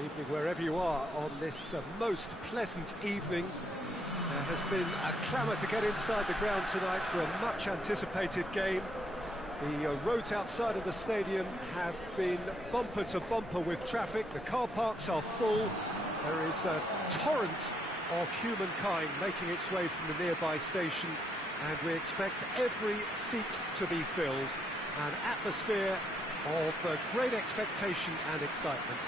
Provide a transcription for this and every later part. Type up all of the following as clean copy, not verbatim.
Good evening wherever you are on this most pleasant evening. There has been a clamour to get inside the ground tonight for a much anticipated game. The roads outside of the stadium have been bumper to bumper with traffic. The car parks are full. There is a torrent of humankind making its way from the nearby station, and we expect every seat to be filled. An atmosphere of great expectation and excitement.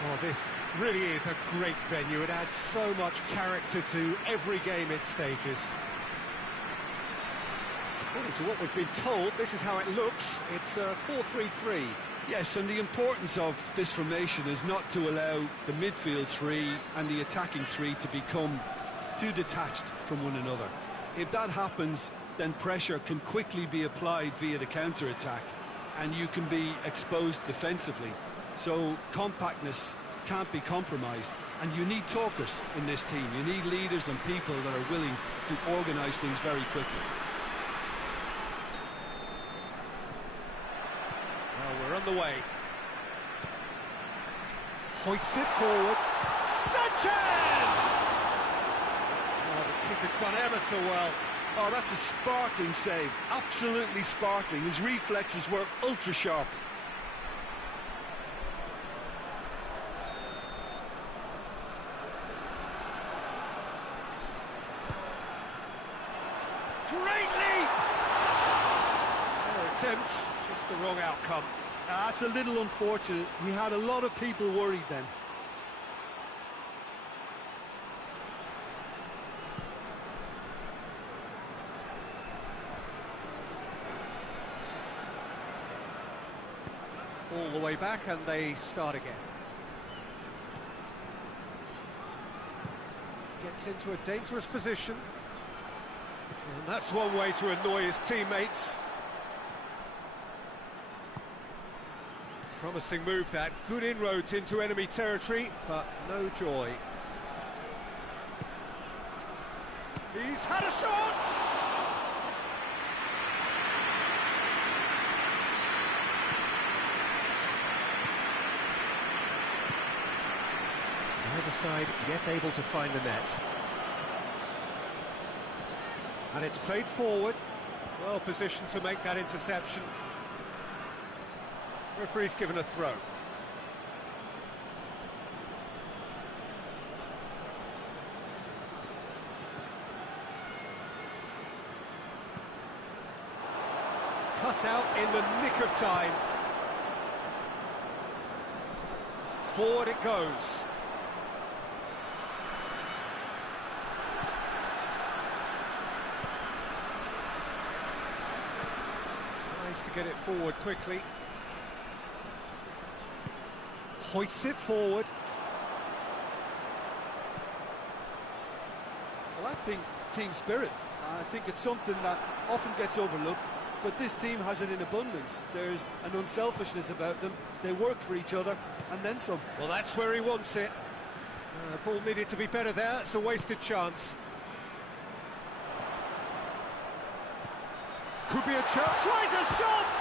Oh, this really is a great venue. It adds so much character to every game it stages. According to what we've been told, this is how it looks. It's 4-3-3. Yes, and the importance of this formation is not to allow the midfield three and the attacking three to become too detached from one another. If that happens, then pressure can quickly be applied via the counter-attack, and you can be exposed defensively. So compactness can't be compromised, and you need talkers in this team. You need leaders and people that are willing to organise things very quickly. Well, we're on the way. Hoists it forward. Sanchez! Oh, the keeper's done ever so well. Oh, that's a sparkling save. Absolutely sparkling. His reflexes were ultra-sharp. Great leap! Fair attempt, just the wrong outcome. That's a little unfortunate. He had a lot of people worried then. All the way back, and they start again. Gets into a dangerous position. And that's one way to annoy his teammates. Promising move that. Good inroads into enemy territory, but no joy. He's had a shot! Either side yet able to find the net. And it's played forward. Well positioned to make that interception. Referee's given a throw. Cut out in the nick of time. Forward it goes. To get it forward quickly. Hoists it forward. Well, I think team spirit. I think it's something that often gets overlooked, but this team has it in abundance. There's an unselfishness about them. They work for each other, and then some. Well, that's where he wants it. Ball needed to be better there. It's a wasted chance. Could be a chance. Tries a shot!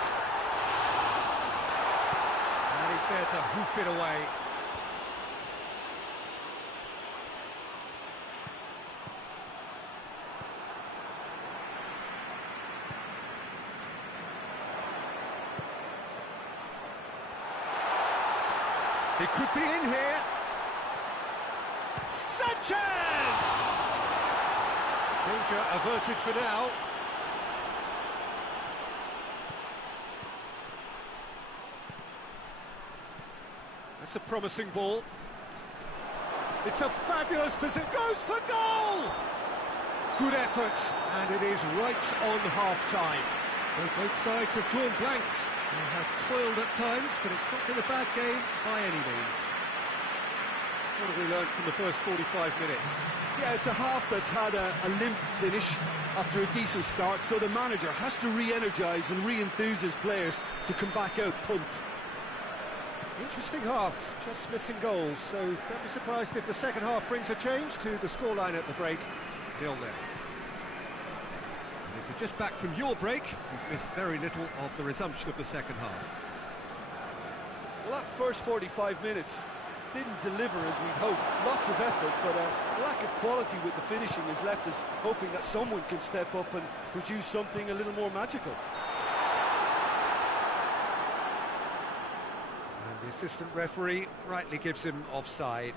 And he's there to hoof it away. He could be in here. Sanchez! Danger averted for now. That's a promising ball. It's a fabulous position. Goes for goal! Good effort, and it is right on half-time. So both sides have drawn blanks. They have toiled at times, but it's not been a bad game by any means. What have we learned from the first 45 minutes? Yeah, it's a half that's had a limp finish after a decent start, so the manager has to re-energise and re-enthuse his players to come back out pumped. Interesting half, just missing goals, so don't be surprised if the second half brings a change to the scoreline at the break, 0-0. And if you're just back from your break, you've missed very little of the resumption of the second half. Well, that first 45 minutes didn't deliver as we'd hoped. Lots of effort, but a lack of quality with the finishing has left us hoping that someone can step up and produce something a little more magical. And the assistant referee rightly gives him offside.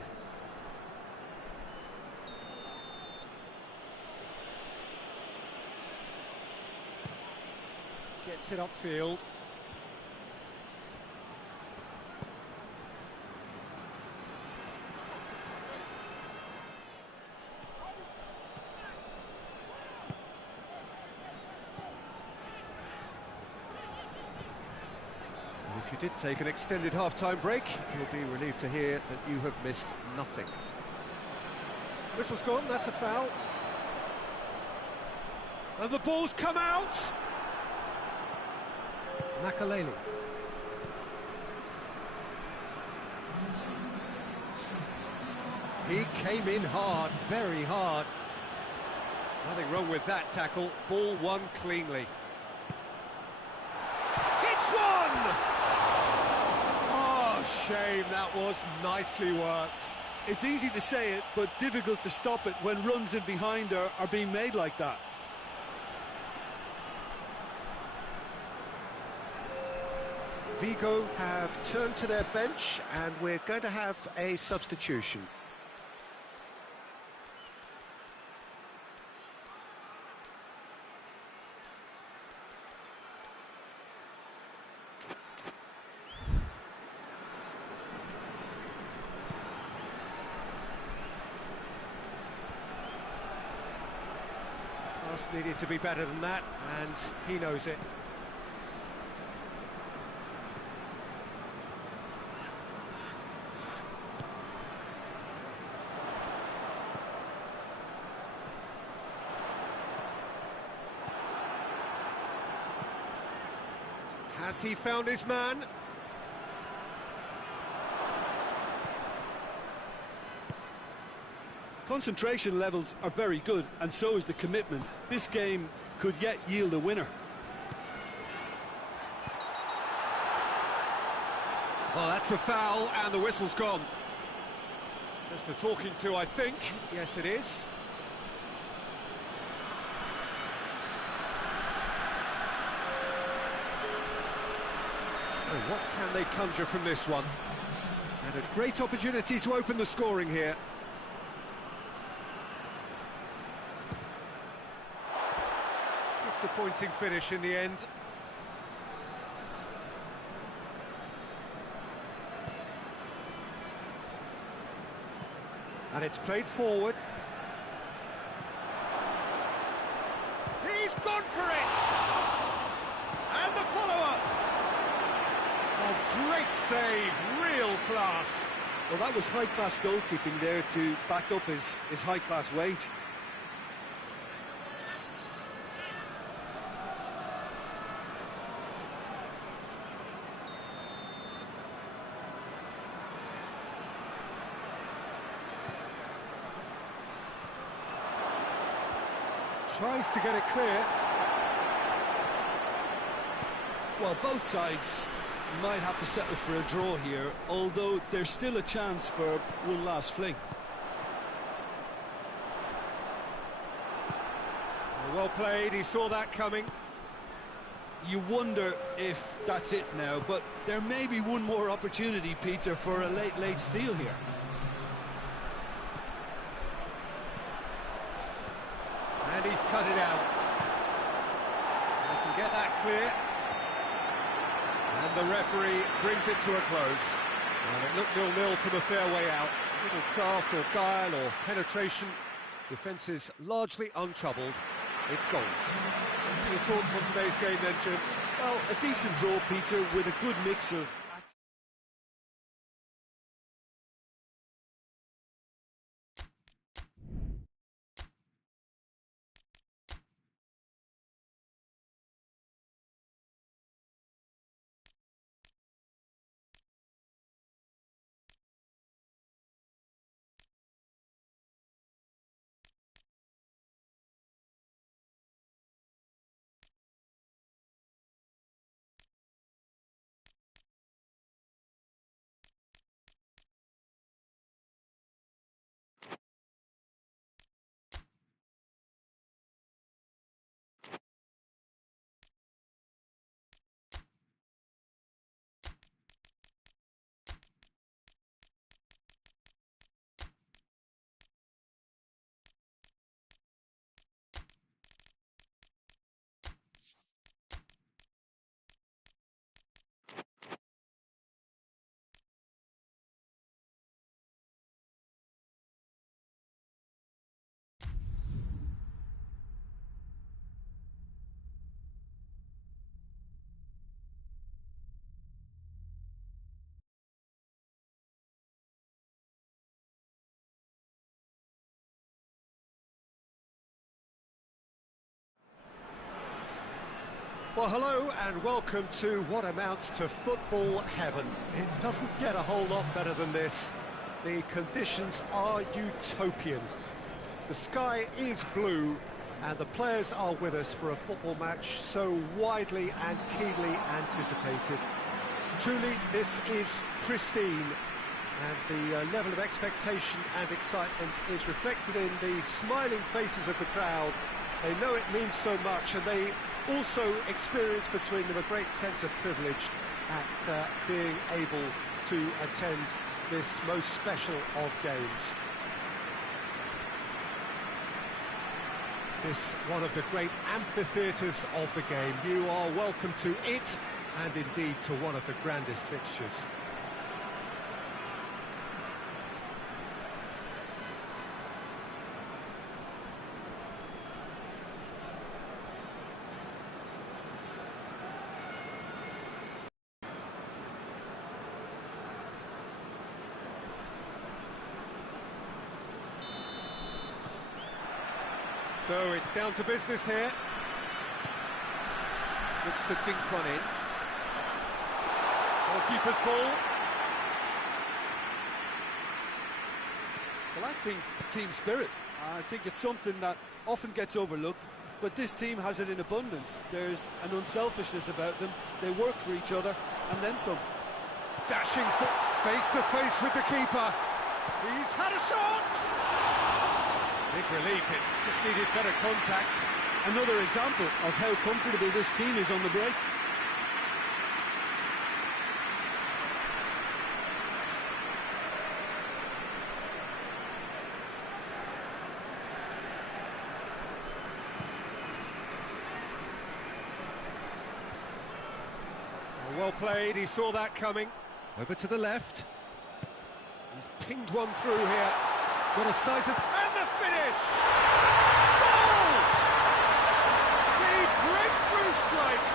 Gets it upfield. And if you did take an extended half-time break, you'll be relieved to hear that you have missed nothing. Whistle's gone, that's a foul. And the ball's come out! Makaleli. He came in hard, very hard. Nothing wrong with that tackle. Ball won cleanly. Hits one! Oh, shame, that was nicely worked. It's easy to say it, but difficult to stop it when runs in behind are being made like that. Vigo have turned to their bench, and we're going to have a substitution. Pass needed to be better than that, and he knows it. Has he found his man? Concentration levels are very good, and so is the commitment. This game could yet yield a winner. Oh, that's a foul, and the whistle's gone. Just a talking to, I think. Yes, it is. So what can they conjure from this one? And a great opportunity to open the scoring here. Disappointing finish in the end. And it's played forward. He's gone for it! And the follow-up! Oh, great save, real class. Well, that was high-class goalkeeping there to back up his high-class wage. Tries to get it clear. Well, both sides might have to settle for a draw here, although there's still a chance for one last fling. Well played, he saw that coming. You wonder if that's it now, but there may be one more opportunity, Peter, for a late steal here. And he's cut it out. They can get that clear. And the referee brings it to a close. And it looked 0-0 from a fair way out. Little craft or guile or penetration. Defence is largely untroubled. It's goals. What are your thoughts on today's game then, Jim? Well, a decent draw, Peter, with a good mix of Well, hello and welcome to what amounts to football heaven. It doesn't get a whole lot better than this. The conditions are utopian. The sky is blue and the players are with us for a football match so widely and keenly anticipated. Truly, this is pristine, and the level of expectation and excitement is reflected in the smiling faces of the crowd. They know it means so much, and they also experience between them a great sense of privilege at being able to attend this most special of games. This one of the great amphitheatres of the game. You are welcome to it, and indeed to one of the grandest fixtures. So it's down to business here. Looks to dink one in. Goalkeeper's ball. Well, I think team spirit. I think it's something that often gets overlooked, but this team has it in abundance. There's an unselfishness about them. They work for each other, and then some. Dashing foot face to face with the keeper. He's had a shot! Big relief, it just needed better contact. Another example of how comfortable this team is on the break. Well played, he saw that coming. Over to the left. He's pinged one through here. Got a sight of... and the finish! Goal! The breakthrough strike!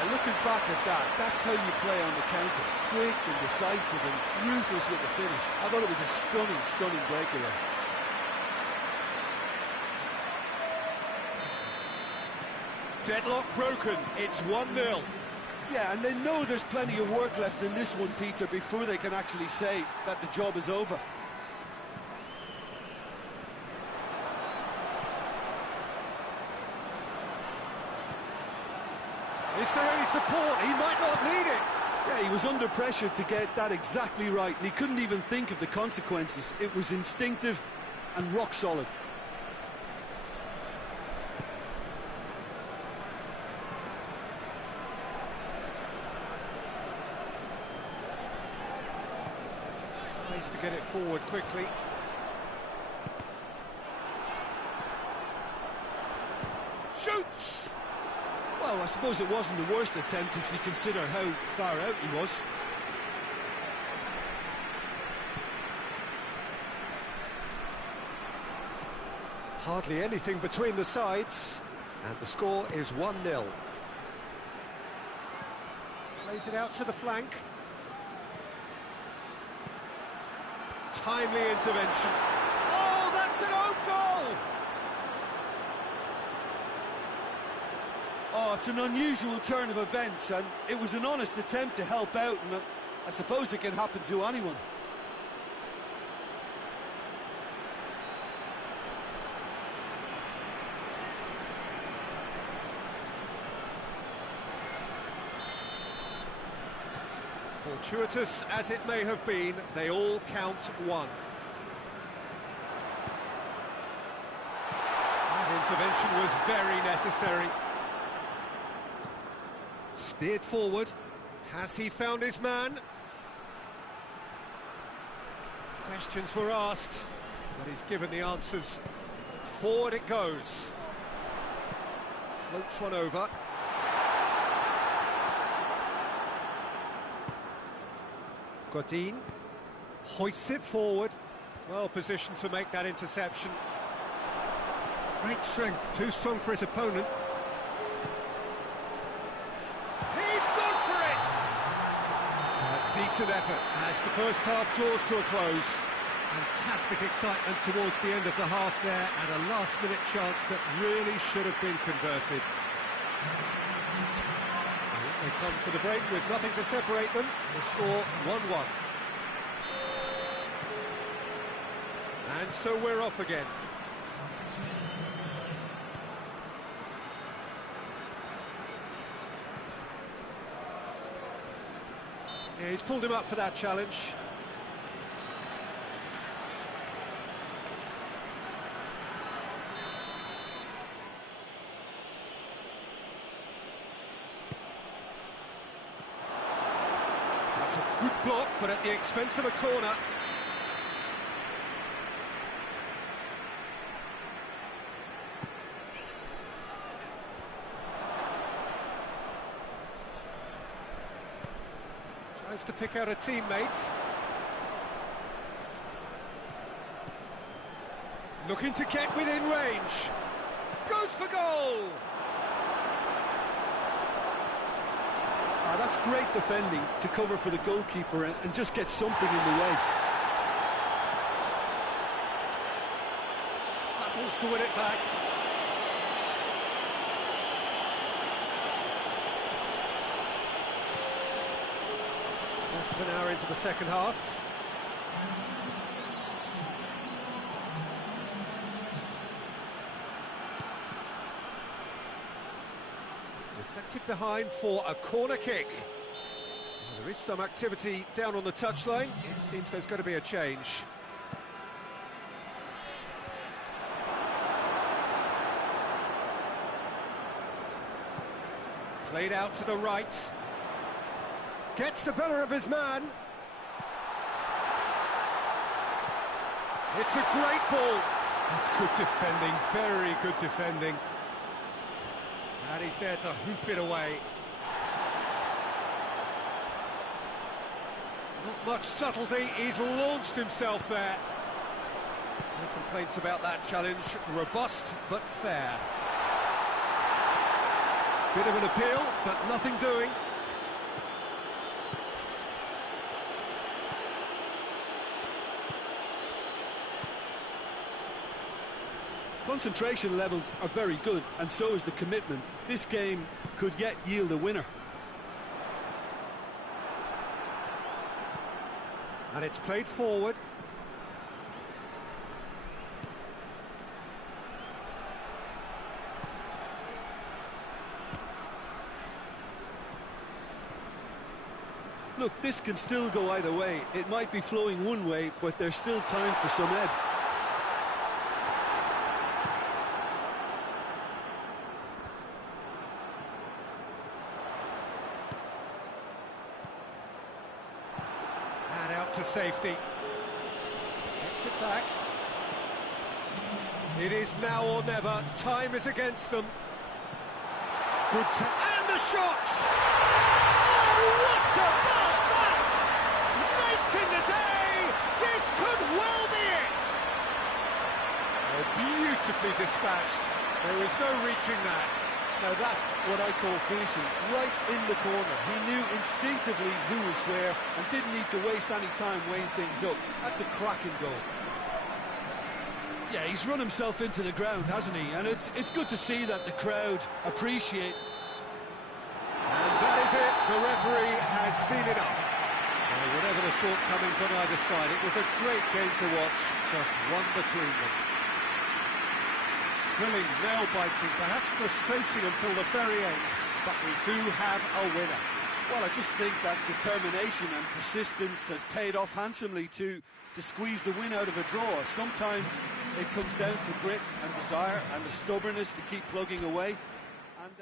And looking back at that, that's how you play on the counter. Quick and decisive and ruthless with the finish. I thought it was a stunning, stunning breakaway. Deadlock broken, it's 1-0. Yeah, and they know there's plenty of work left in this one, Peter, before they can actually say that the job is over. Is there any support? He might not need it. Yeah, he was under pressure to get that exactly right, and he couldn't even think of the consequences. It was instinctive and rock solid. To get it forward quickly. Shoots! Well, I suppose it wasn't the worst attempt if you consider how far out he was. Hardly anything between the sides, and the score is 1-0. Plays it out to the flank. Timely intervention. Oh, that's an own goal! Oh, it's an unusual turn of events, and it was an honest attempt to help out, and I suppose it can happen to anyone. Fortuitous as it may have been, they all count one. That intervention was very necessary. Steered forward. Has he found his man? Questions were asked, but he's given the answers. Forward it goes. Floats one over. Godin hoists it forward. Well positioned to make that interception. Great strength, too strong for his opponent. He's gone for it! A decent effort as the first half draws to a close. Fantastic excitement towards the end of the half there, and a last-minute chance that really should have been converted. They come for the break with nothing to separate them. The score 1-1. And so we're off again. Yeah, he's pulled him up for that challenge. That's a good block, but at the expense of a corner. Tries to pick out a teammate. Looking to get within range. Goes for goal! That's great defending to cover for the goalkeeper and just get something in the way. Battles to win it back. Quarter of an hour into the second half. Deflected behind for a corner kick. Well, there is some activity down on the touchline. It seems there's going to be a change. Played out to the right. Gets the better of his man. It's a great ball. That's good defending, very good defending. And he's there to hoof it away. Not much subtlety, he's launched himself there. No complaints about that challenge, robust but fair. Bit of an appeal, but nothing doing. Concentration levels are very good, and so is the commitment. This game could yet yield a winner. And it's played forward. Look, this can still go either way. It might be flowing one way, but there's still time for some ebb. To safety. Gets it back. It is now or never. Time is against them. Good and the shot! Oh, what about that? Late in the day, this could well be it. Oh, beautifully dispatched. There is no reaching that. Now that's what I call finishing, right in the corner. He knew instinctively who was where and didn't need to waste any time weighing things up. That's a cracking goal. Yeah, he's run himself into the ground, hasn't he? And it's good to see that the crowd appreciate. And that is it. The referee has seen enough. Whatever the shortcomings on either side, it was a great game to watch, just one between them. Thrilling, nail-biting, perhaps frustrating until the very end, but we do have a winner. Well, I just think that determination and persistence has paid off handsomely to squeeze the win out of a draw. Sometimes it comes down to grit and desire and the stubbornness to keep plugging away. And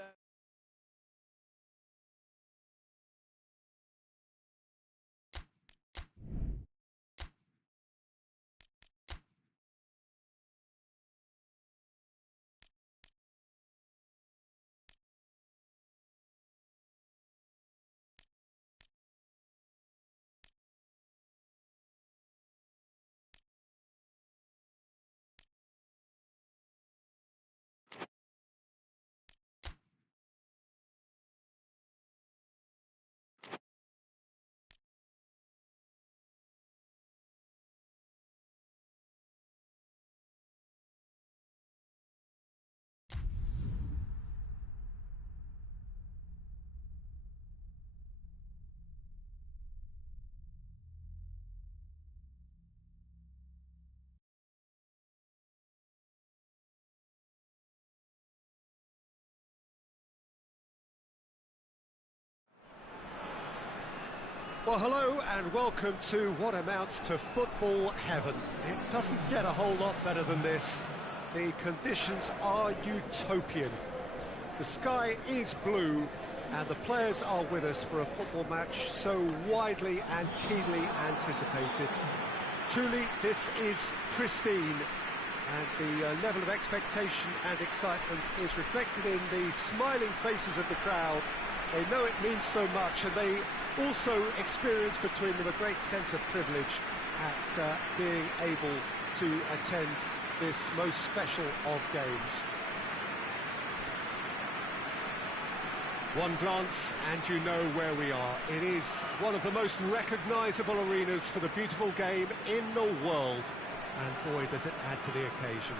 Well, hello and welcome to what amounts to football heaven. It doesn't get a whole lot better than this. The conditions are utopian. The sky is blue and the players are with us for a football match so widely and keenly anticipated. Truly, this is pristine, and the level of expectation and excitement is reflected in the smiling faces of the crowd. They know it means so much, and they also experience between them a great sense of privilege at being able to attend this most special of games. One glance and you know where we are. It is one of the most recognisable arenas for the beautiful game in the world, and boy does it add to the occasion.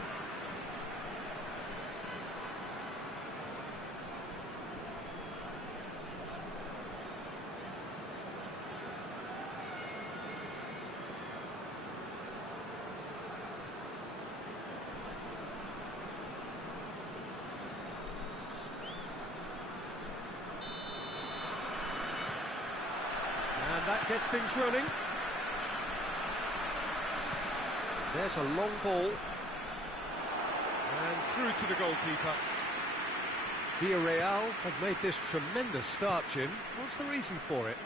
And that gets things running. There's a long ball. And through to the goalkeeper. Villarreal have made this tremendous start, Jim. What's the reason for it?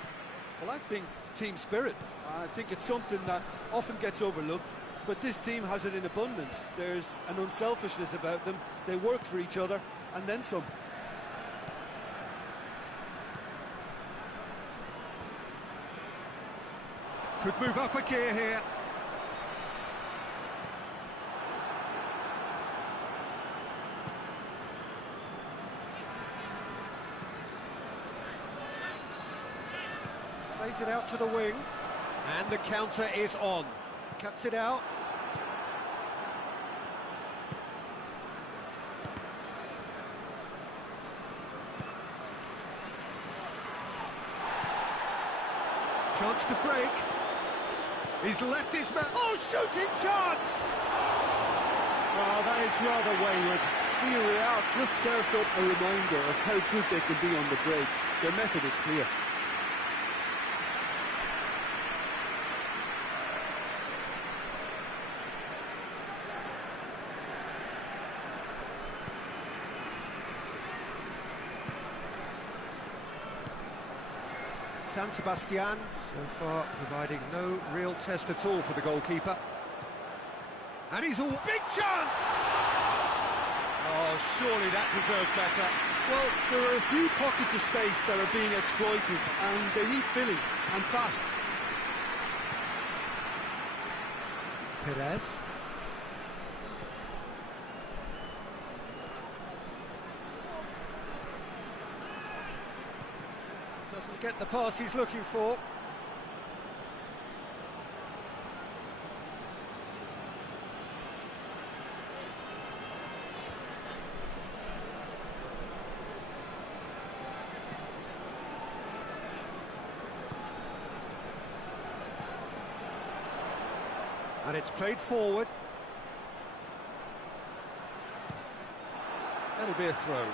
Well, I think team spirit. I think it's something that often gets overlooked, but this team has it in abundance. There's an unselfishness about them. They work for each other, and then some. Could move up a gear here. Plays it out to the wing. And the counter is on. Cuts it out. Chance to break. He's left his man. Oh, shooting chance! Oh, that is rather wayward. Villarreal just served up a reminder of how good they can be on the break. Their method is clear. San Sebastian, so far providing no real test at all for the goalkeeper. And he's all... Big chance! Oh, surely that deserved better. Well, there are a few pockets of space that are being exploited, and they need filling, and fast. Perez. Doesn't get the pass he's looking for. And it's played forward. That'll be a throw.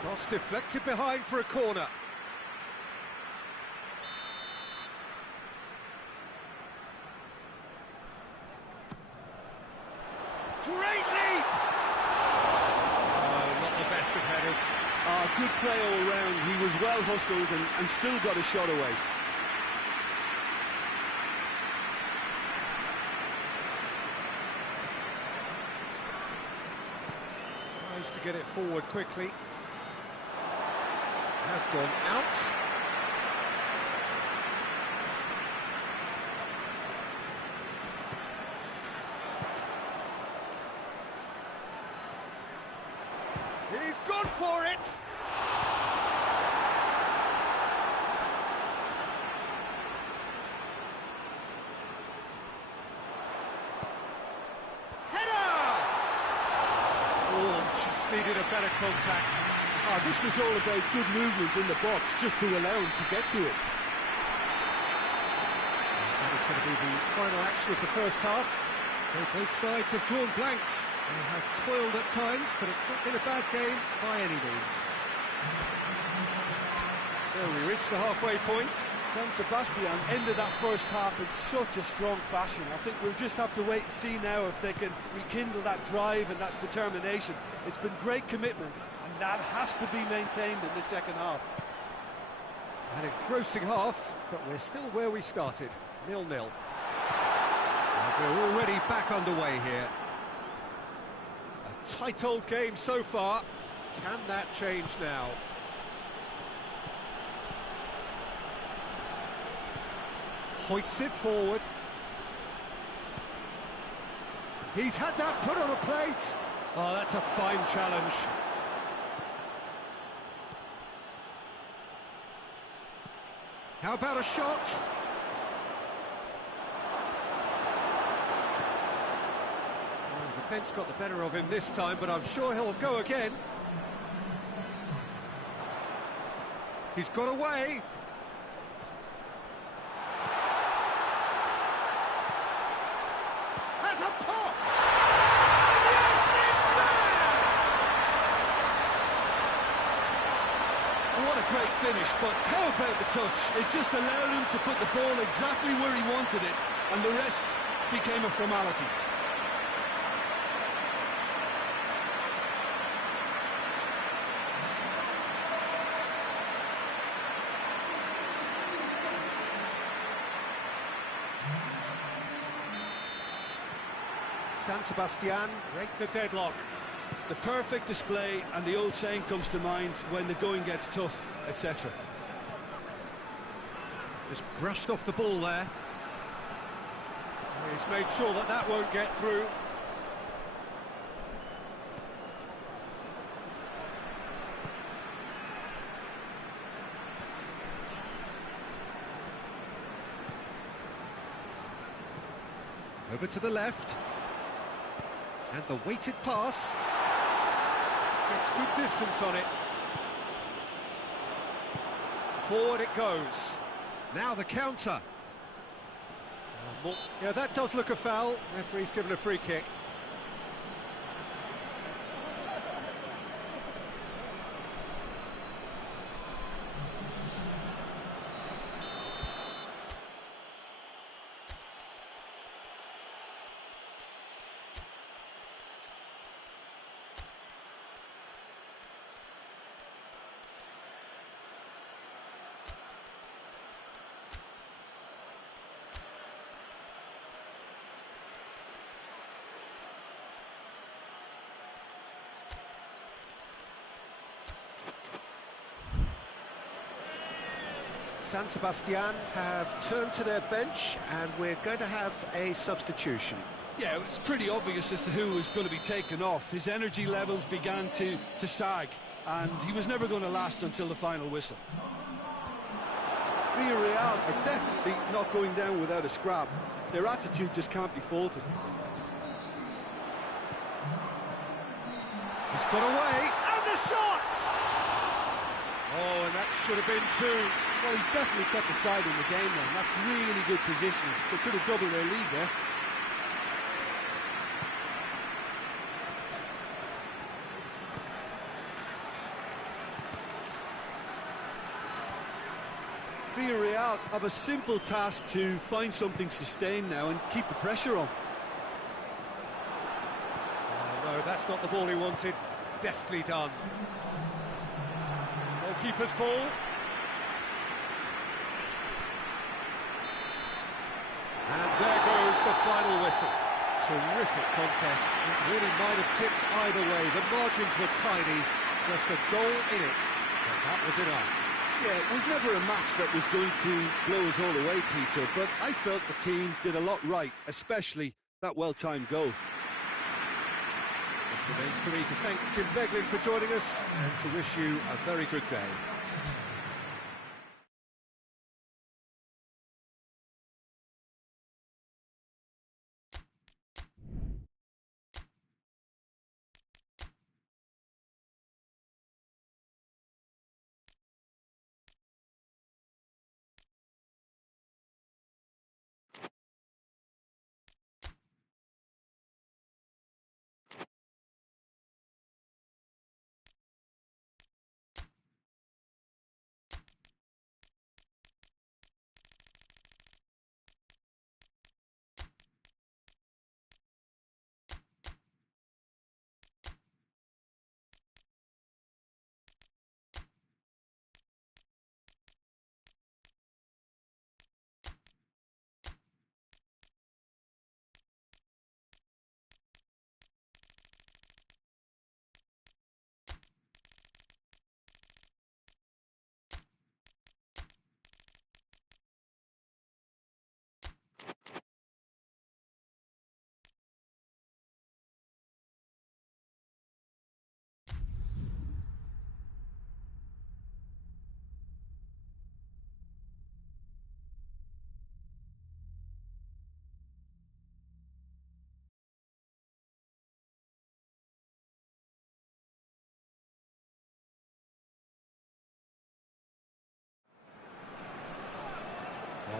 Cross deflected behind for a corner. Great leap! Oh, not the best of headers. Good play all round. He was well hustled and still got a shot away. Tries to get it forward quickly. Has gone out. He's gone for it! Header! Oh, just needed a better contact. This was all about good movement in the box, just to allow him to get to it. That is going to be the final action of the first half. So both sides have drawn blanks. They have toiled at times, but it's not been a bad game by any means. So we reach the halfway point. San Sebastian ended that first half in such a strong fashion. I think we'll just have to wait and see now if they can rekindle that drive and that determination. It's been great commitment, and that has to be maintained in the second half. An engrossing half, but we're still where we started, 0-0. We're already back underway here. A tight old game so far. Can that change now? Hoists it forward. He's had that put on a plate. Oh, that's a fine challenge. How about a shot? Well, the defence got the better of him this time, but I'm sure he'll go again. He's got away. Has a pop! And yes, it's there! What a great finish, but how about the touch? It just allowed him to put the ball exactly where he wanted it, and the rest became a formality. San Sebastian break the deadlock. The perfect display, and the old saying comes to mind: when the going gets tough, etc. Just brushed off the ball there. He's made sure that that won't get through. Over to the left. And the weighted pass. Gets good distance on it. Forward it goes. Now the counter. Yeah, that does look a foul. Referee's given a free kick. San Sebastian have turned to their bench, and we're going to have a substitution. Yeah, it's pretty obvious as to who was going to be taken off. His energy levels began to sag, and he was never going to last until the final whistle. Villarreal are definitely not going down without a scrap. Their attitude just can't be faulted. He's got away, and the shot! Oh, and that should have been two. Well, he's definitely kept the side in the game then. That's really good positioning. They could have doubled their lead there. Villarreal have a simple task to find something sustained now and keep the pressure on. Oh, no, that's not the ball he wanted. Deftly done. Goalkeeper's ball. And there goes the final whistle. Terrific contest. It really might have tipped either way. The margins were tiny. Just a goal in it. But that was enough. Yeah, it was never a match that was going to blow us all away, Peter, but I felt the team did a lot right, especially that well-timed goal. It remains for me to thank Jim Beglin for joining us and to wish you a very good day.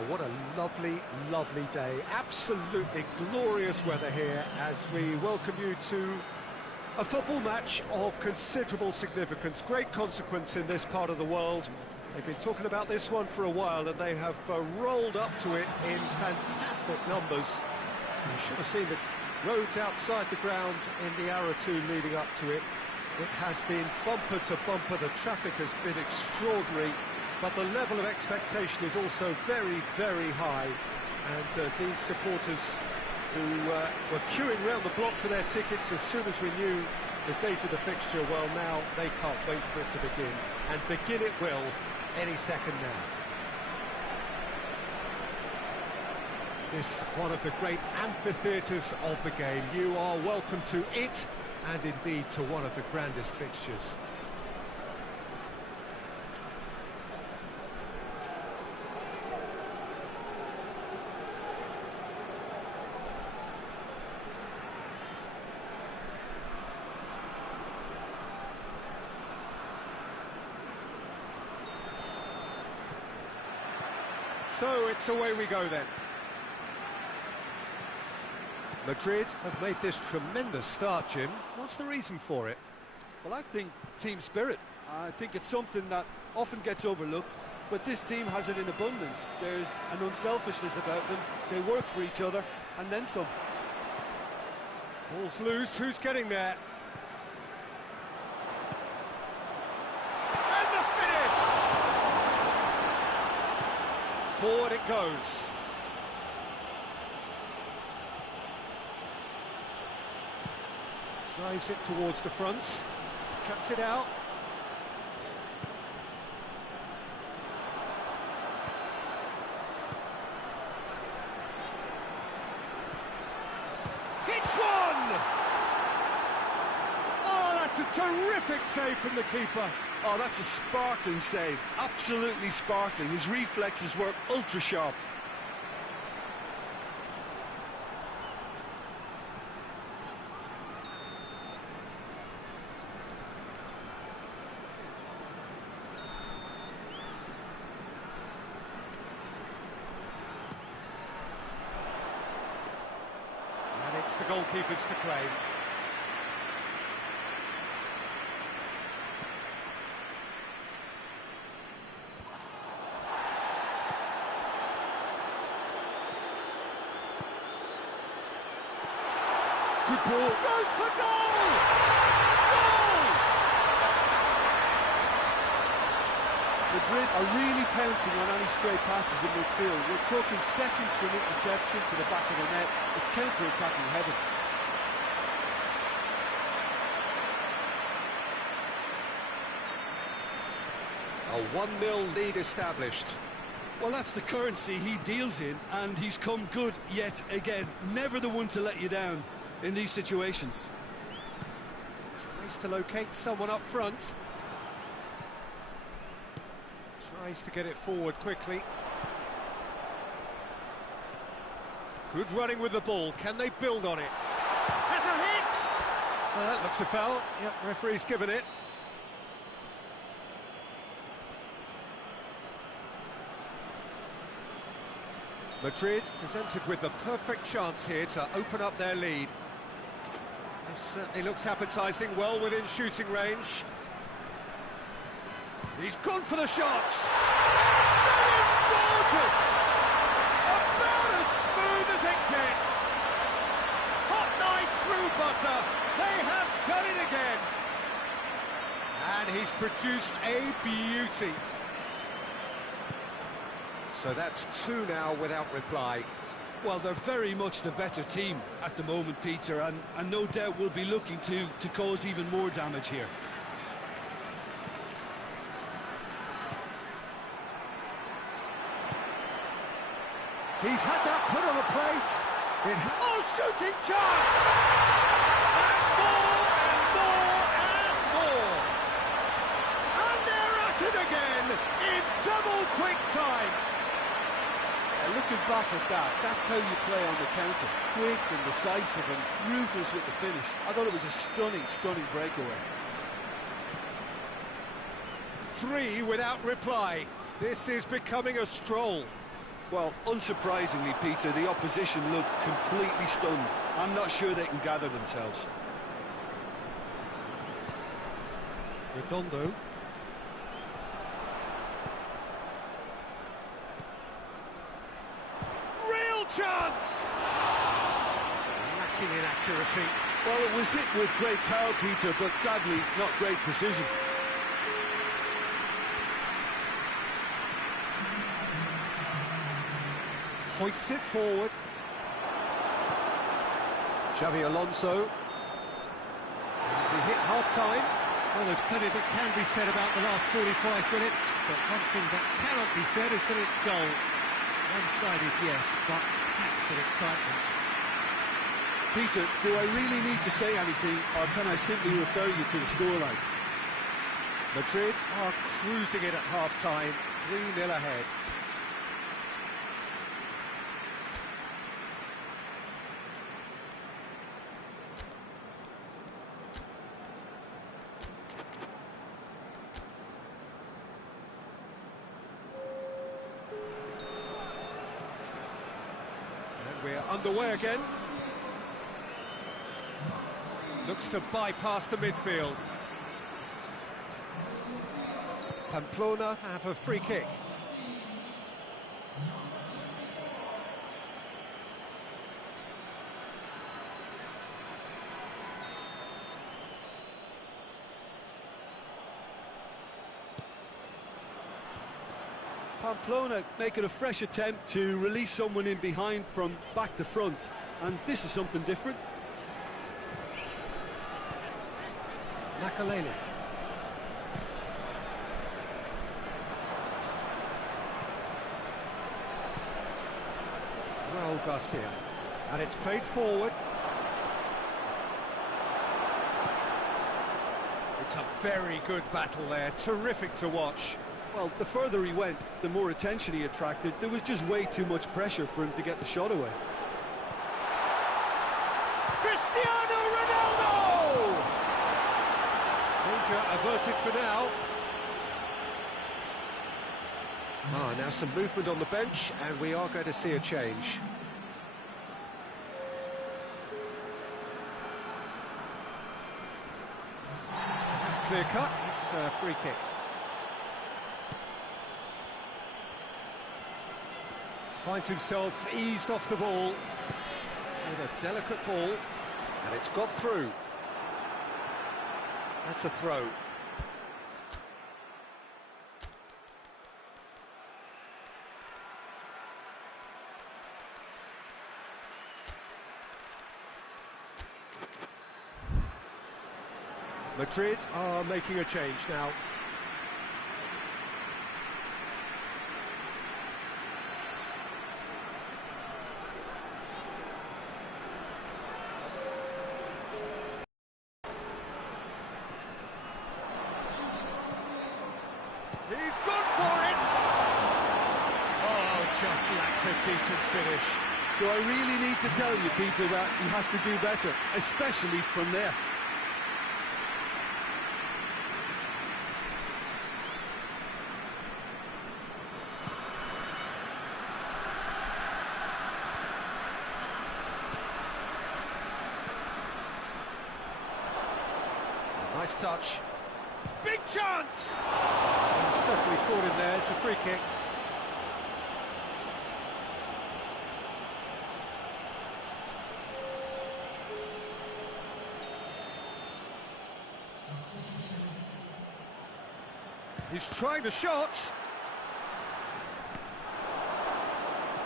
Well, what a lovely, lovely day. Absolutely glorious weather here as we welcome you to a football match of considerable significance, great consequence in this part of the world. They've been talking about this one for a while and they have rolled up to it in fantastic numbers. You should have seen the roads outside the ground in the hour or two leading up to it. It has been bumper to bumper, the traffic has been extraordinary, but the level of expectation is also very, very high. And these supporters who were queuing round the block for their tickets as soon as we knew the date of the fixture, well, now they can't wait for it to begin. And begin it will any second now. This one of the great amphitheatres of the game. You are welcome to it, and indeed to one of the grandest fixtures. So it's away we go then. Madrid have made this tremendous start, Jim. What's the reason for it? Well, I think team spirit. I think it's something that often gets overlooked, but this team has it in abundance. There's an unselfishness about them. They work for each other, and then some. Ball's loose, who's getting there? And the finish! Forward it goes. Drives it towards the front, cuts it out. Hits one! Oh, that's a terrific save from the keeper. Oh, that's a sparkling save, absolutely sparkling. His reflexes were ultra sharp. It's the goalkeepers to claim. Good ball. Goes for goal! Goal! Madrid are really pouncing on any stray passes in midfield. We're talking seconds from interception to the back of the net. It's counter-attacking heaven. A 1-0 lead established. Well, that's the currency he deals in, and he's come good yet again. Never the one to let you down in these situations. Tries to locate someone up front. Tries to get it forward quickly. Good running with the ball. Can they build on it? Has a hit! That looks a foul. Yep, referee's given it. Madrid presented with the perfect chance here to open up their lead. This certainly looks appetising, well within shooting range. He's gone for the shots! That is gorgeous! About as smooth as it gets! Hot knife through butter! They have done it again! And he's produced a beauty. So that's two now without reply. Well, they're very much the better team at the moment, Peter, and no doubt will be looking to cause even more damage here. He's had that put on a plate. Oh, shooting chance! And more, and more, and more. And they're at it again in double quick time. Looking back at that, that's how you play on the counter. Quick and decisive and ruthless with the finish. I thought it was a stunning, stunning breakaway. 3 without reply. This is becoming a stroll. Well, unsurprisingly, Peter, the opposition look completely stunned. I'm not sure they can gather themselves. Redondo. Real chance! Lacking in accuracy. Well, it was hit with great power, Peter, but sadly, not great precision. Hoists it forward. Xavi Alonso. We hit half-time. Well, there's plenty that can be said about the last 45 minutes, but one thing that cannot be said is that it's goal. One-sided, yes, but packed with excitement. Peter, do I really need to say anything, or can I simply refer you to the scoreline? Madrid are cruising it at half-time, 3-0 ahead. And we're underway again. Looks to bypass the midfield. Pamplona have a free kick. Pamplona making a fresh attempt to release someone in behind from back to front, and this is something different. Makalele. Raul Garcia. And it's played forward. It's a very good battle there. Terrific to watch. Well, the further he went, the more attention he attracted. There was just way too much pressure for him to get the shot away. Cristiano Ronaldo! Danger averted for now. Now some movement on the bench, and we are going to see a change. That's clear cut. It's a free kick. Finds himself eased off the ball with a delicate ball, and it's got through. That's a throw. Madrid are making a change now. He's gone for it! Oh, just lacked a decent finish. Do I really need to tell you, Peter, that he has to do better, especially from there? Nice touch. Big chance! He's certainly caught him there. It's a free kick. He's trying the shot.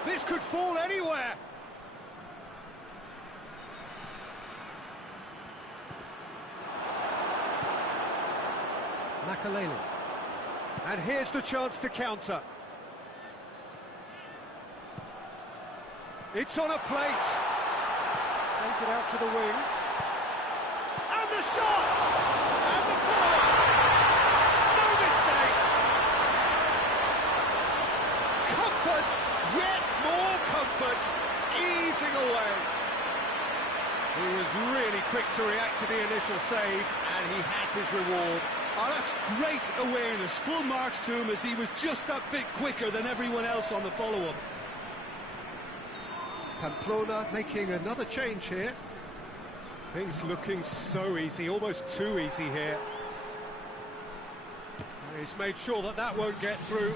This could fall anywhere. Makalele. And here's the chance to counter. It's on a plate. Plays it out to the wing. And the shot! And the follow-up! No mistake! Comfort, yet more comfort, easing away. He was really quick to react to the initial save, and he has his reward. Oh, that's great awareness. Full marks to him as he was just that bit quicker than everyone else on the follow-up. Pamplona making another change here. Things looking so easy, almost too easy here. He's made sure that that won't get through.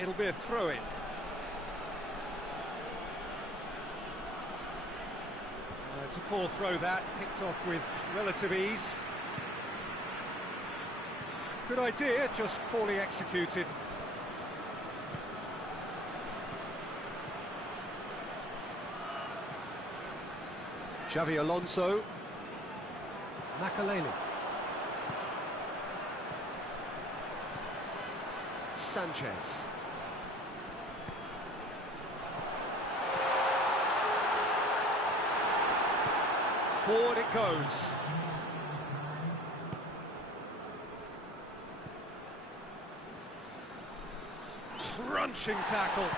It'll be a throw-in. It's a poor throw that, picked off with relative ease. Good idea, just poorly executed. Xavi Alonso. Makaleli. Sanchez. Forward it goes. Crunching tackle.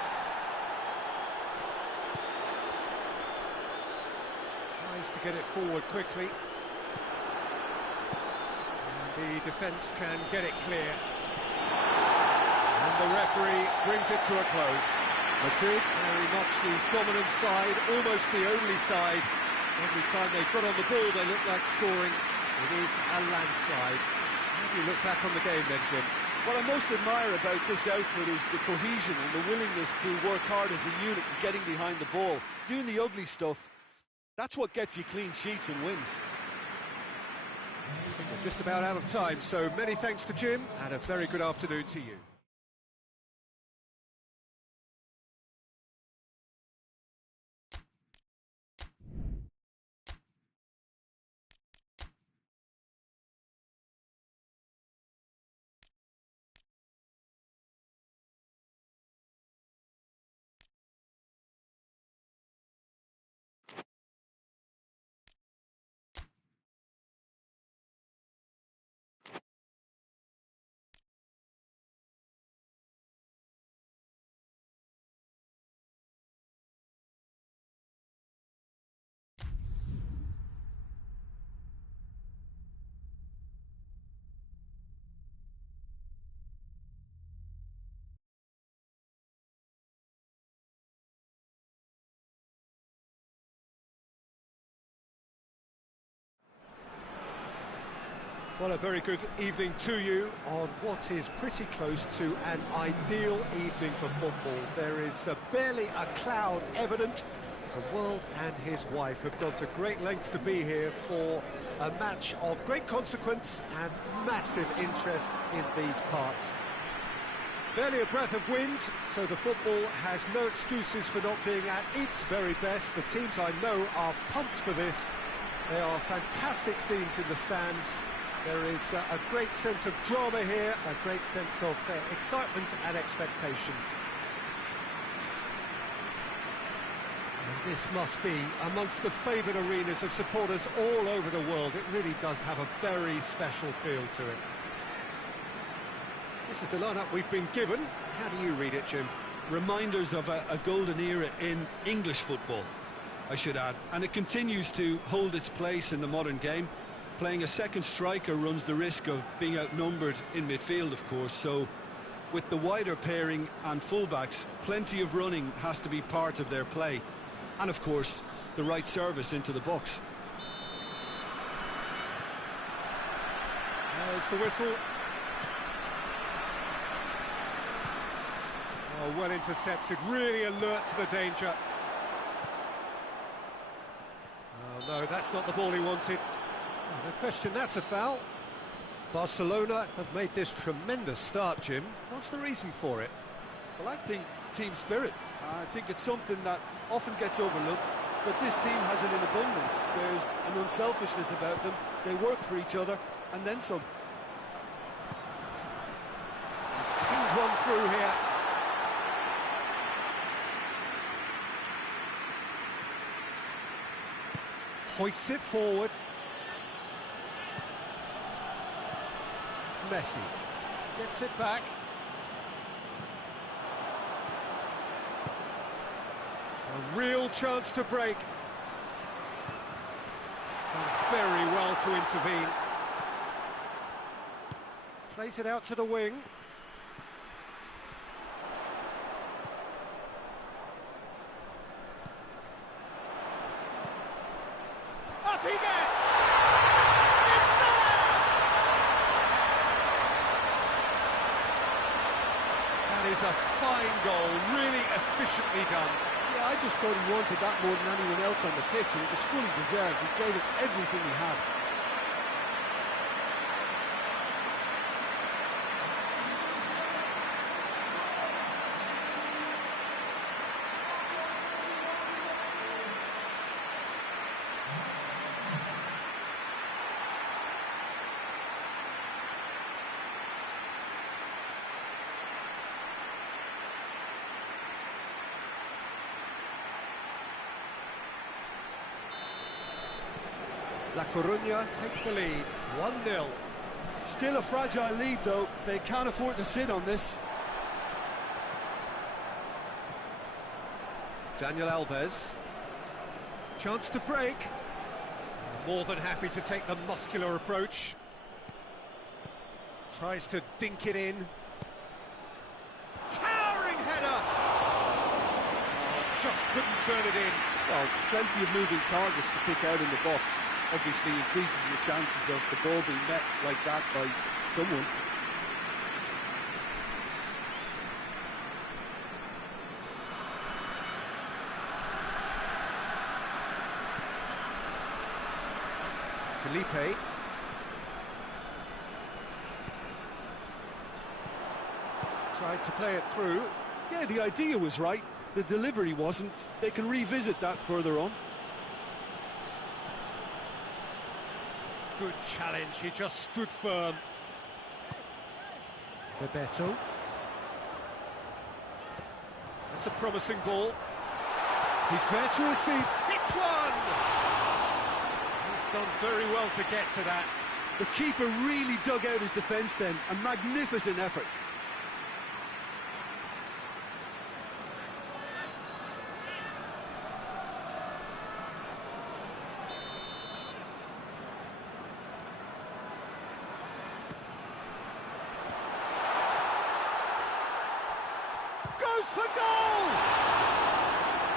Tries to get it forward quickly. And the defence can get it clear. And the referee brings it to a close. Madrid, very much the dominant side, almost the only side. Every time they got on the ball, they look like scoring. It is a landslide. How do you look back on the game then, Jim? What I most admire about this outfit is the cohesion and the willingness to work hard as a unit and getting behind the ball. Doing the ugly stuff, that's what gets you clean sheets and wins. We're just about out of time, so many thanks to Jim, and a very good afternoon to you. Well, a very good evening to you on what is pretty close to an ideal evening for football. There is barely a cloud evident. The world and his wife have gone to great lengths to be here for a match of great consequence and massive interest in these parts. Barely a breath of wind, so the football has no excuses for not being at its very best. The teams I know are pumped for this. There are fantastic scenes in the stands. There is a great sense of drama here, a great sense of excitement and expectation. And this must be amongst the favoured arenas of supporters all over the world. It really does have a very special feel to it. This is the lineup we've been given. How do you read it, Jim? Reminders of a golden era in English football, I should add. And it continues to hold its place in the modern game. Playing a second striker runs the risk of being outnumbered in midfield, of course, so with the wider pairing and fullbacks, plenty of running has to be part of their play. And, of course, the right service into the box. There's the whistle. Oh, well intercepted, really alert to the danger. Oh, no, that's not the ball he wanted. No question, that's a foul. Barcelona have made this tremendous start, Jim. What's the reason for it? Well, I think team spirit. I think it's something that often gets overlooked, but this team has it in abundance. There's an unselfishness about them. They work for each other, and then some. Pinged one through here. Hoists it forward. Messi gets it back. A real chance to break. Done very well to intervene. Plays it out to the wing. That is a fine goal, really efficiently done. Yeah, I just thought he wanted that more than anyone else on the pitch, and it was fully deserved. He gave it everything he had. La Coruña take the lead, 1-0. Still a fragile lead, though. They can't afford to sit on this. Daniel Alves. Chance to break. More than happy to take the muscular approach. Tries to dink it in. Towering header! Oh, just couldn't turn it in. Well, plenty of moving targets to pick out in the box. Obviously increases your chances of the ball being met like that by someone. Felipe. Tried to play it through. Yeah, the idea was right. The delivery wasn't. They can revisit that further on. Good challenge, he just stood firm. Bebeto. That's a promising ball. He's there to receive. Hits one! He's done very well to get to that. The keeper really dug out his defence then. A magnificent effort. Goes for goal!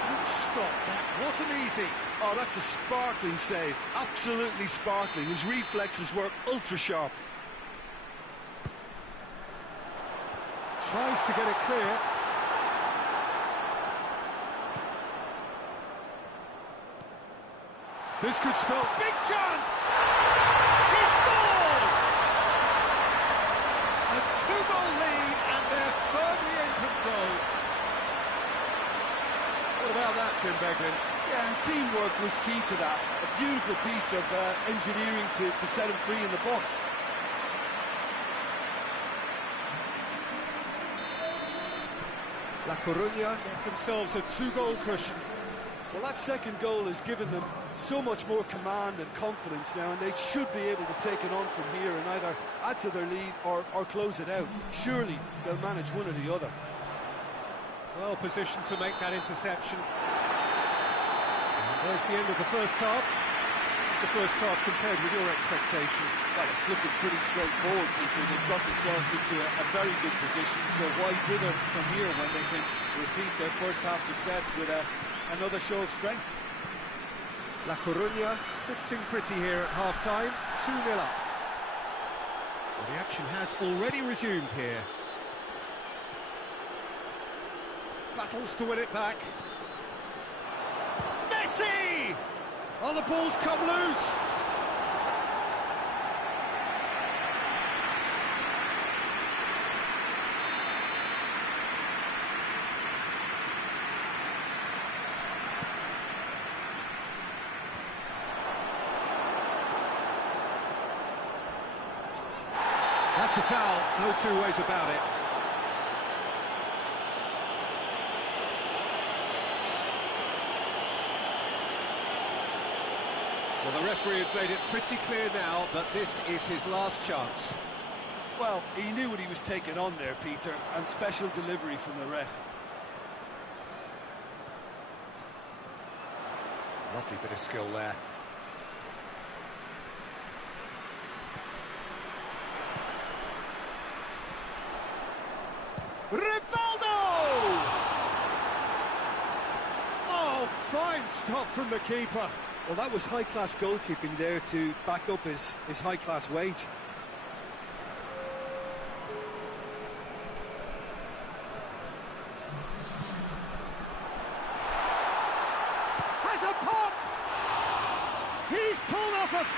Good stop, that wasn't easy. Oh, that's a sparkling save. Absolutely sparkling. His reflexes were ultra sharp. Tries to get it clear. This could spell big chance! He scores! A two-goal lead and they're firmly in control. What about that, Jim Beglin? Yeah, and teamwork was key to that. A beautiful piece of engineering to set him free in the box. La Coruña get themselves a two-goal cushion. Well, that second goal has given them so much more command and confidence now, and they should be able to take it on from here and either add to their lead or close it out. Surely they'll manage one or the other. Well positioned to make that interception. And there's the end of the first half. It's the first half compared with your expectation. Well, it's looking pretty straightforward, Peter. They've got themselves into a very good position, so why dither from here when they can repeat their first half success with another show of strength? La Coruña sitting pretty here at half-time, 2-0 up. Well, the action has already resumed here. Battles to win it back. Messi! Oh, the ball's come loose! That's a foul, no two ways about it. Well, the referee has made it pretty clear now that this is his last chance. Well, he knew what he was taking on there, Peter, and special delivery from the ref. Lovely bit of skill there. Rivaldo! Oh, fine stop from the keeper. Well, that was high-class goalkeeping there to back up his high-class wage.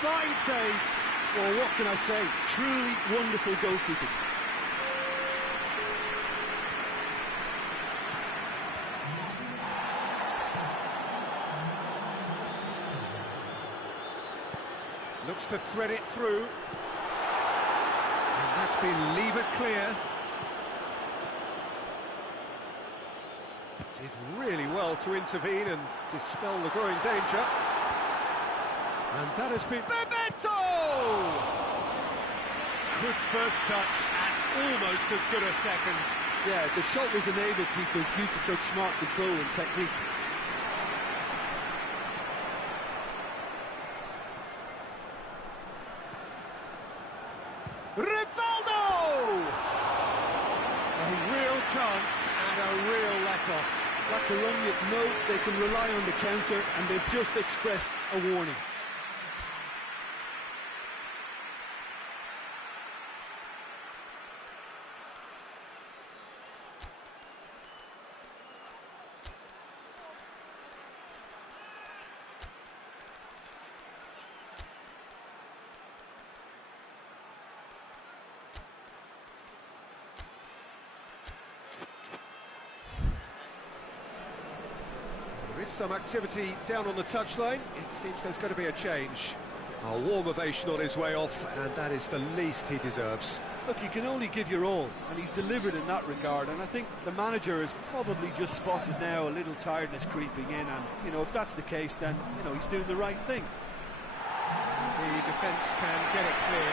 fine save. Well, what can I say? Truly wonderful goalkeeping. Looks to thread it through. And that's been levered clear. Did really well to intervene and dispel the growing danger. And that has been Bebeto! Good first touch and almost as good a second. Yeah, the shot was enabled, Peter, due to such smart control and technique. Rivaldo! A real chance and a real let-off. La Coruña know they can rely on the counter, and they've just expressed a warning. There is some activity down on the touchline. It seems there's going to be a change. A warm ovation on his way off, and that is the least he deserves. Look, you can only give your all, and he's delivered in that regard, and I think the manager has probably just spotted now a little tiredness creeping in, and, you know, if that's the case, then, you know, he's doing the right thing. The defence can get it clear.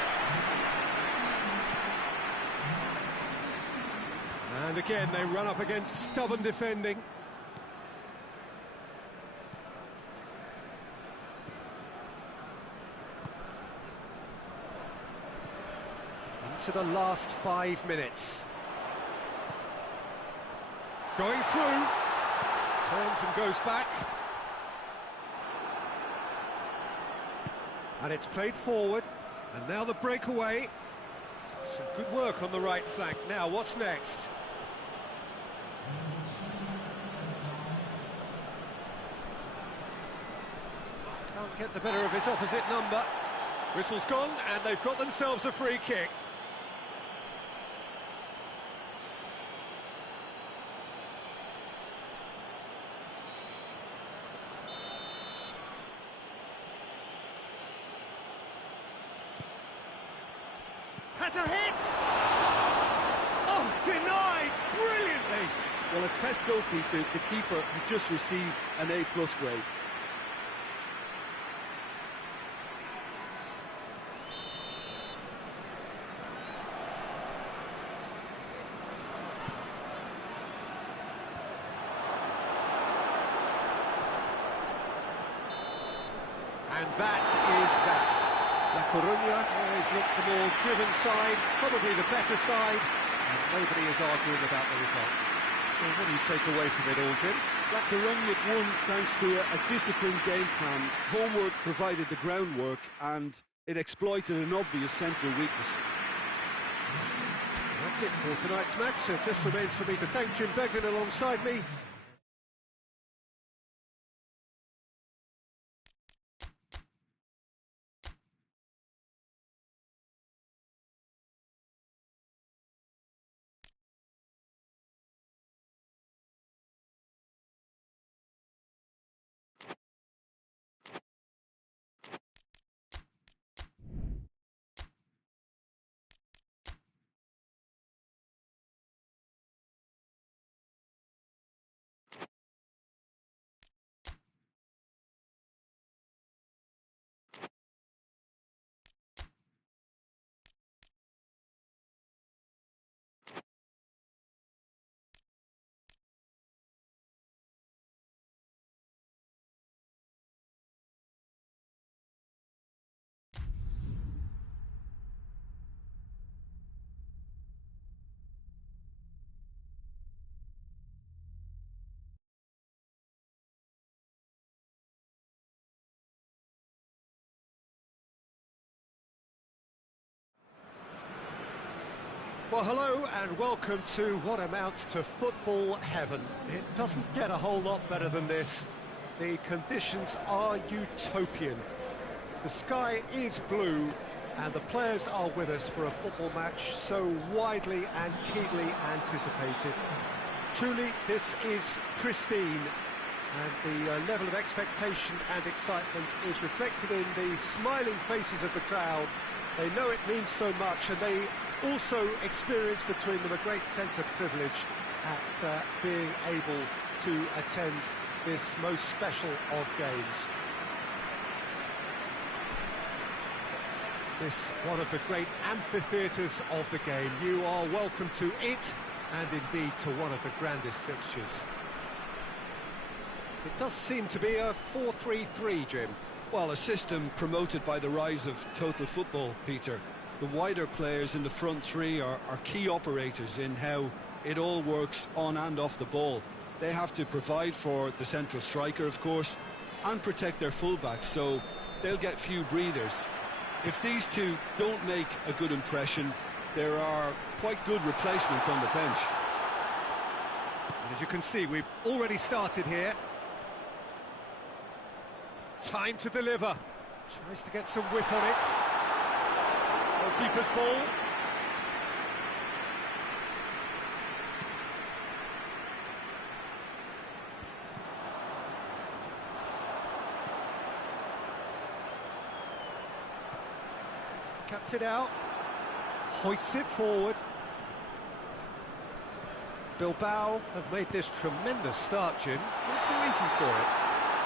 And again, they run up against stubborn defending. To the last 5 minutes. Going through. Turns and goes back. And it's played forward. And now the breakaway. Some good work on the right flank. Now, what's next? Can't get the better of his opposite number. Whistle's gone, and they've got themselves a free kick. Has a hit! Oh, denied brilliantly! Well, as test goalkeeper, the keeper has just received an A+ grade. And that is that. La Coruña always looked the more driven side, probably the better side, and nobody is arguing about the results. So what do you take away from it all, Jim? La Coruña won thanks to a disciplined game plan. Homework provided the groundwork, and it exploited an obvious central weakness. That's it for tonight's match, so it just remains for me to thank Jim Beglin alongside me. Well, hello and welcome to what amounts to football heaven. It doesn't get a whole lot better than this. The conditions are utopian. The sky is blue, and the players are with us for a football match so widely and keenly anticipated. Truly, this is pristine, and the level of expectation and excitement is reflected in the smiling faces of the crowd. They know it means so much, and they also experience between them a great sense of privilege at being able to attend this most special of games. This one of the great amphitheatres of the game. You are welcome to it, and indeed to one of the grandest fixtures. It does seem to be a 4-3-3, Jim. Well, a system promoted by the rise of total football, Peter. The wider players in the front three are key operators in how it all works on and off the ball. They have to provide for the central striker, of course, and protect their fullbacks, so they'll get few breathers. If these two don't make a good impression, there are quite good replacements on the bench. And as you can see, we've already started here. Time to deliver. Tries to get some whip on it. Goalkeeper's ball. Cuts it out. Hoists it forward. Bilbao have made this tremendous start, Jim. What's the reason for it?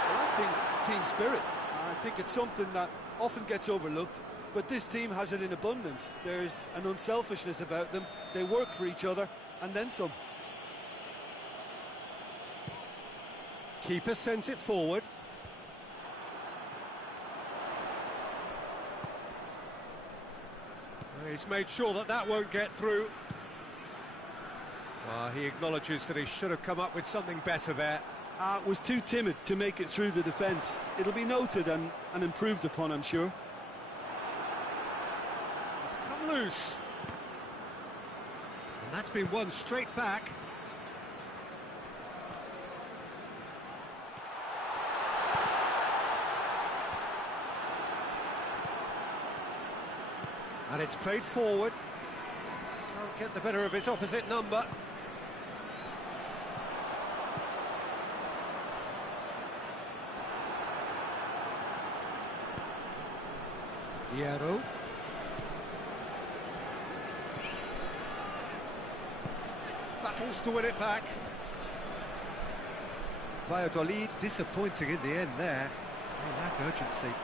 Well, I think team spirit. I think it's something that often gets overlooked, but this team has it in abundance. There's an unselfishness about them. They work for each other, and then some. Keeper sends it forward. He's made sure that that won't get through. He acknowledges that he should have come up with something better there. Was too timid to make it through the defence. It'll be noted and improved upon, I'm sure. It's come loose. And that's been won straight back. And it's played forward. Can't get the better of his opposite number. Hierro. Battles to win it back. Valladolid disappointing in the end there. They lack urgency.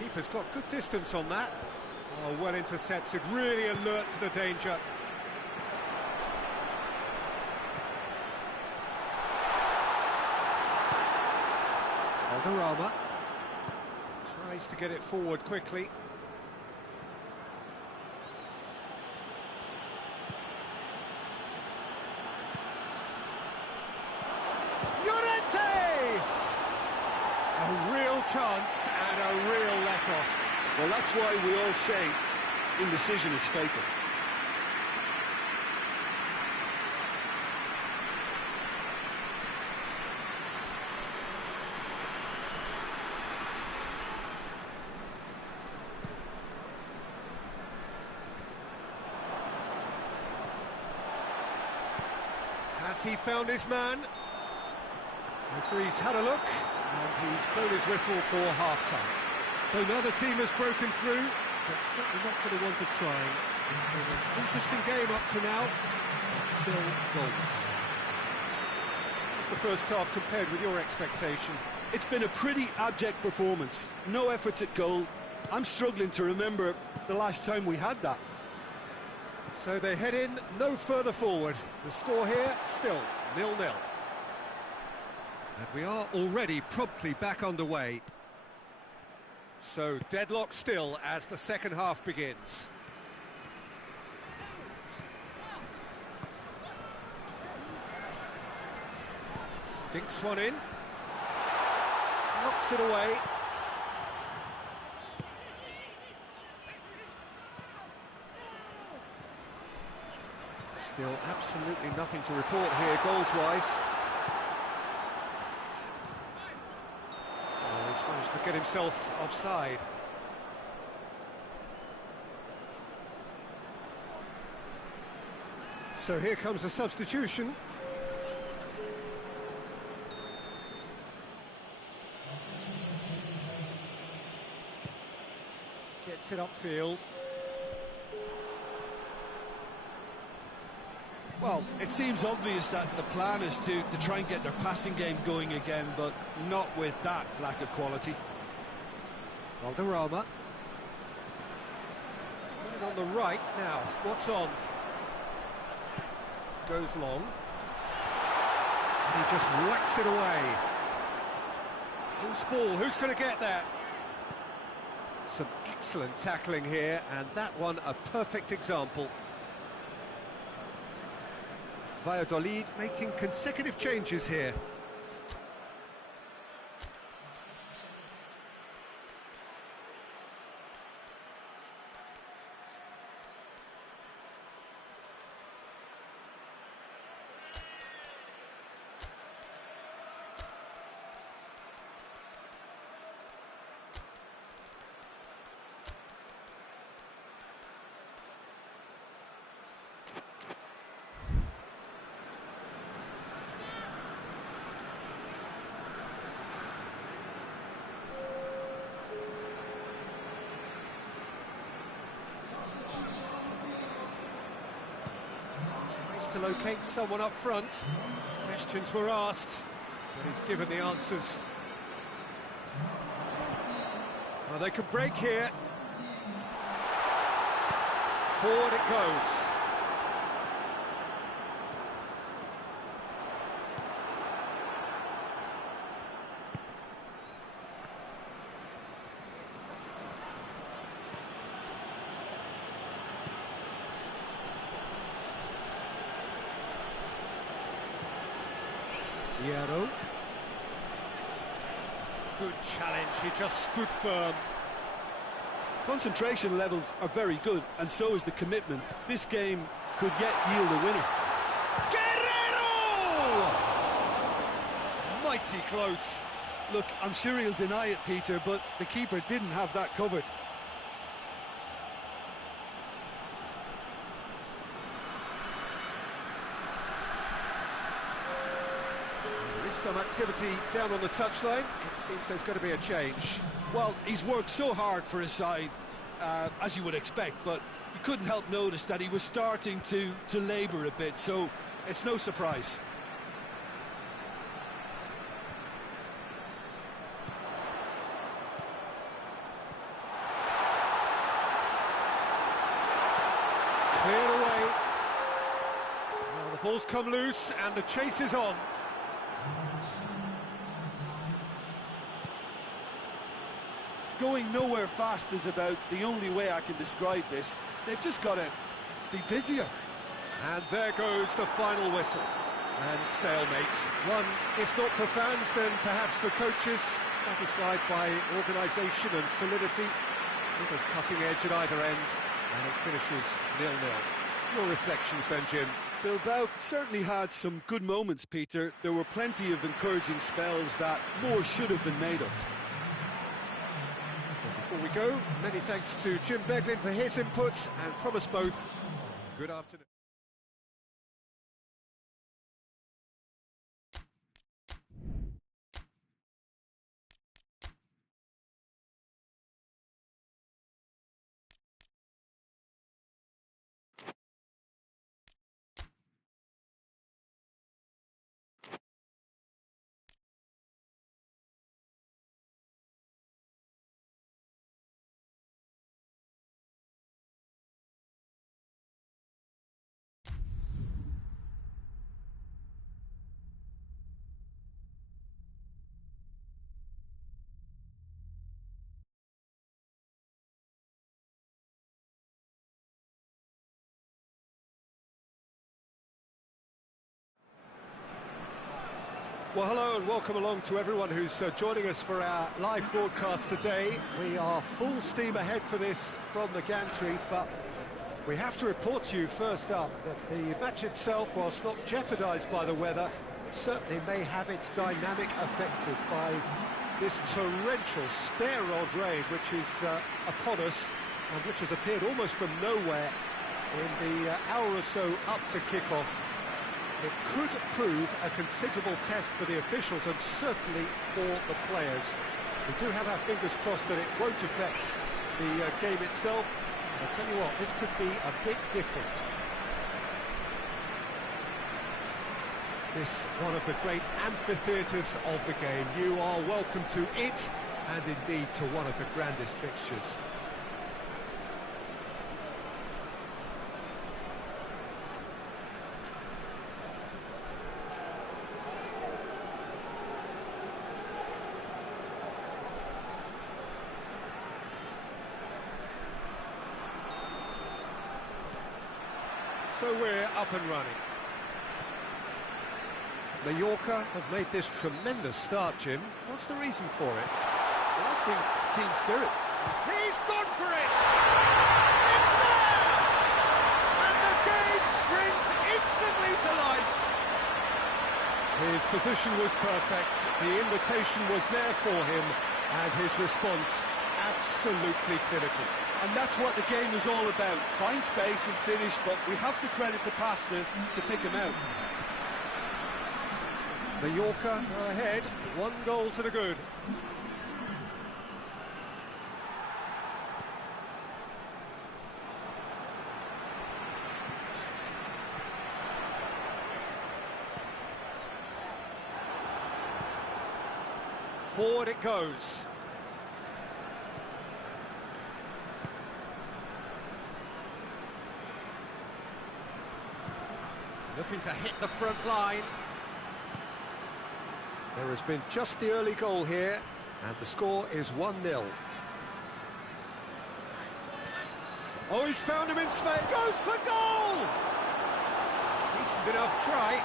Keeper's got good distance on that. Oh, well intercepted, really alert to the danger. Alderama tries to get it forward quickly. A real chance and a real let-off. Well, that's why we all say indecision is fatal. Has he found his man? Referee's had a look, and he's blown his whistle for half-time. So now the team has broken through, but certainly not going to want to try. It's an interesting game up to now, still goals. What's the first half compared with your expectation? It's been a pretty abject performance. No efforts at goal. I'm struggling to remember the last time we had that. So they head in no further forward. The score here, still 0-0. And we are already promptly back underway. So deadlock still as the second half begins. Dinks one in. Knocks it away. Still absolutely nothing to report here, goals-wise. Oh, he's managed to get himself offside. So here comes a substitution. Gets it upfield. Well, it seems obvious that the plan is to try and get their passing game going again, but not with that lack of quality. Valderrama. He's put it on the right now. What's on? Goes long. And he just whacks it away. Loose ball, who's going to get that? Some excellent tackling here, and that one a perfect example. Valladolid making consecutive changes here. To locate someone up front. Questions were asked, but he's given the answers. Well, they could break here. Forward it goes. Hierro. Good challenge, he just stood firm. Concentration levels are very good, and so is the commitment. This game could yet yield a winner. Guerrero! Mighty close. Look, I'm sure he'll deny it, Peter, but the keeper didn't have that covered. Some activity down on the touchline. It seems there's going to be a change. Well, he's worked so hard for his side, as you would expect, but you couldn't help notice that he was starting to labour a bit, so it's no surprise. Cleared away. Well, the ball's come loose and the chase is on. Going nowhere fast is about the only way I can describe this. They've just got to be busier. And there goes the final whistle. And stalemate. One, if not for fans, then perhaps for coaches, satisfied by organisation and solidity. Little cutting edge at either end, and it finishes 0-0. Your reflections then, Jim? Bilbao certainly had some good moments, Peter. There were plenty of encouraging spells that more should have been made of. Before we go, many thanks to Jim Beglin for his input, and from us both, good afternoon. Well, hello and welcome along to everyone who's joining us for our live broadcast today. We are full steam ahead for this from the gantry, but We have to report to you first up that the match itself, whilst not jeopardised by the weather, certainly may have its dynamic affected by this torrential stair-rod rain which is upon us and which has appeared almost from nowhere in the hour or so up to kick-off. It could prove a considerable test for the officials and certainly for the players. We do have our fingers crossed that it won't affect the game itself. I'll tell you what, this could be a bit different. This, one of the great amphitheatres of the game. You are welcome to it, and indeed to one of the grandest fixtures. So we're up and running. Mallorca have made this tremendous start, Jim. What's the reason for it? Well, I think team spirit. He's gone for it! It's there! And the game springs instantly to life. His position was perfect, the invitation was there for him, and his response absolutely clinical. And that's what the game is all about. Find space and finish, but we have to credit the passer to pick him out. Mallorca are ahead, 1 goal to the good. Forward it goes. Looking to hit the front line. There has been just the early goal here, and the score is 1-0. Oh, he's found him in space. Goes for goal! Decent enough try.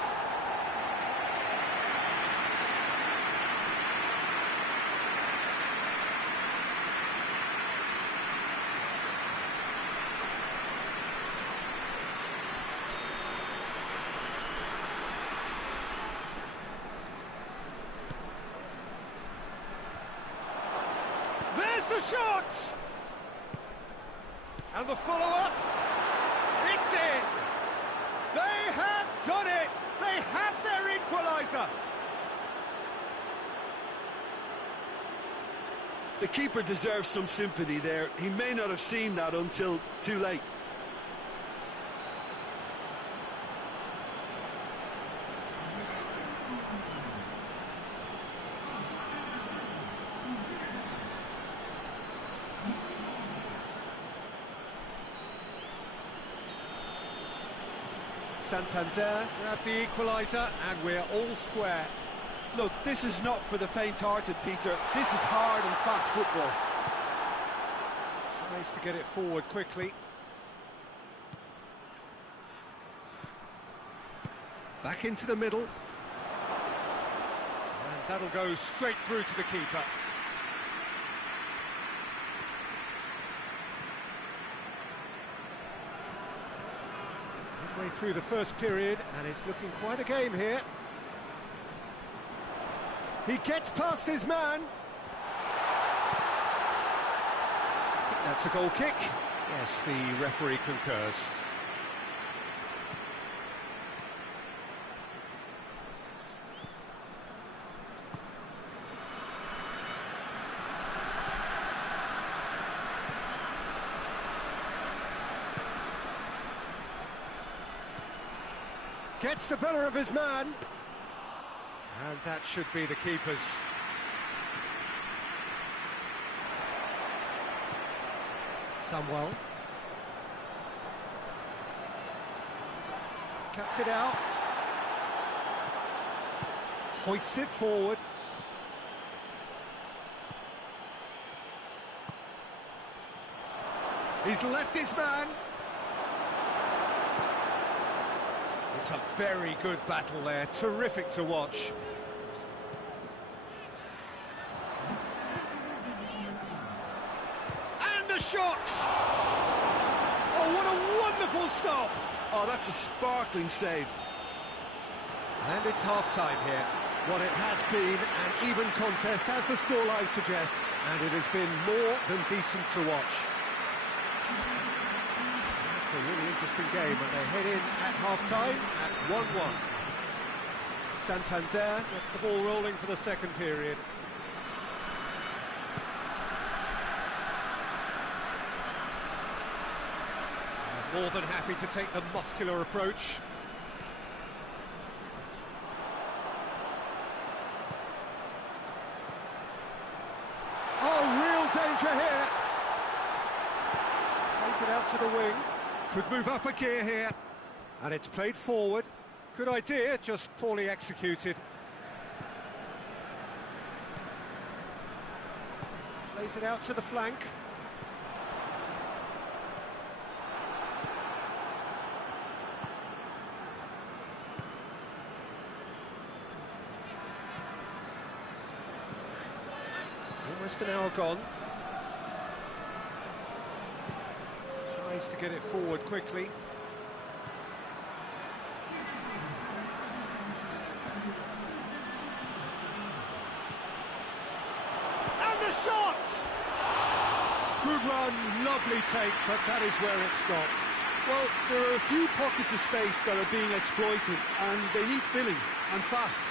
There's the shot! And the follow-up. It's in! They have done it! They have their equaliser! The keeper deserves some sympathy there. He may not have seen that until too late. Santander grab the equaliser, and we're all square. Look, this is not for the faint-hearted, Peter. This is hard and fast football. Tries to get it forward quickly. Back into the middle. And that'll go straight through to the keeper. Midway through the first period, and it's looking quite a game here. He gets past his man. I think that's a goal kick. Yes, the referee concurs. Gets the better of his man. And that should be the keeper's. Samwell. Cuts it out. Hoists it forward. He's left his man. It's a very good battle there, terrific to watch. And the shot! Oh, Oh, what a wonderful stop! Oh, that's a sparkling save. And it's half-time here. What it has been an even contest, as the scoreline suggests, and it has been more than decent to watch. It's a really interesting game, and they head in at half-time at 1-1. Santander get the ball rolling for the second period. More than happy to take the muscular approach. Oh, real danger here. Plays it out to the wing. Could move up a gear here. And it's played forward. Good idea, just poorly executed. Plays it out to the flank. Almost an hour gone. Tries to get it forward quickly. And the shot! Good run, lovely take, but that is where it stopped. Well, there are a few pockets of space that are being exploited, and they need filling, and fast.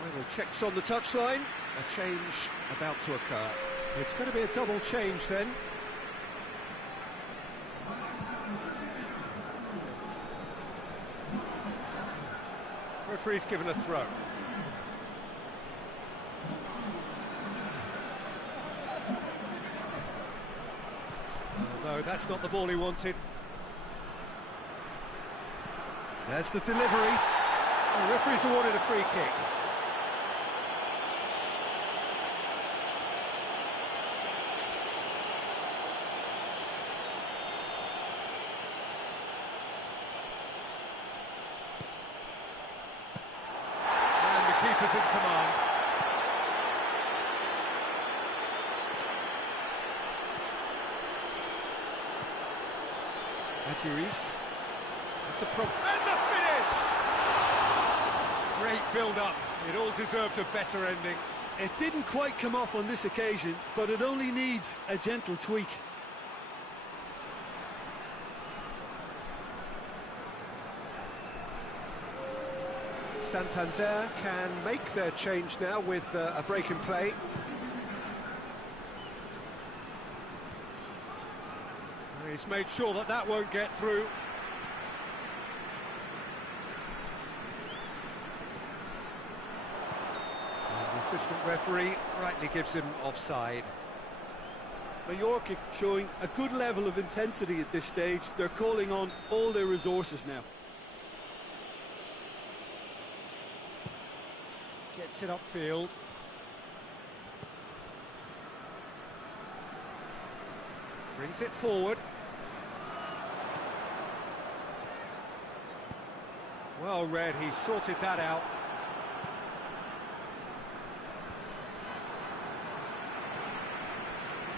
Final checks on the touchline. A change about to occur. It's going to be a double change then. Referee's given a throw. Oh, no, that's not the ball he wanted. There's the delivery. The referee's awarded a free kick. Keeper's in command. Adjuris. That's a problem. And the finish! Great build-up. It all deserved a better ending. It didn't quite come off on this occasion, but it only needs a gentle tweak. Santander can make their change now with a break in play. He's made sure that that won't get through. And the assistant referee rightly gives him offside. Mallorca showing a good level of intensity at this stage. They're calling on all their resources now. Gets it upfield. Brings it forward. Well read, he sorted that out.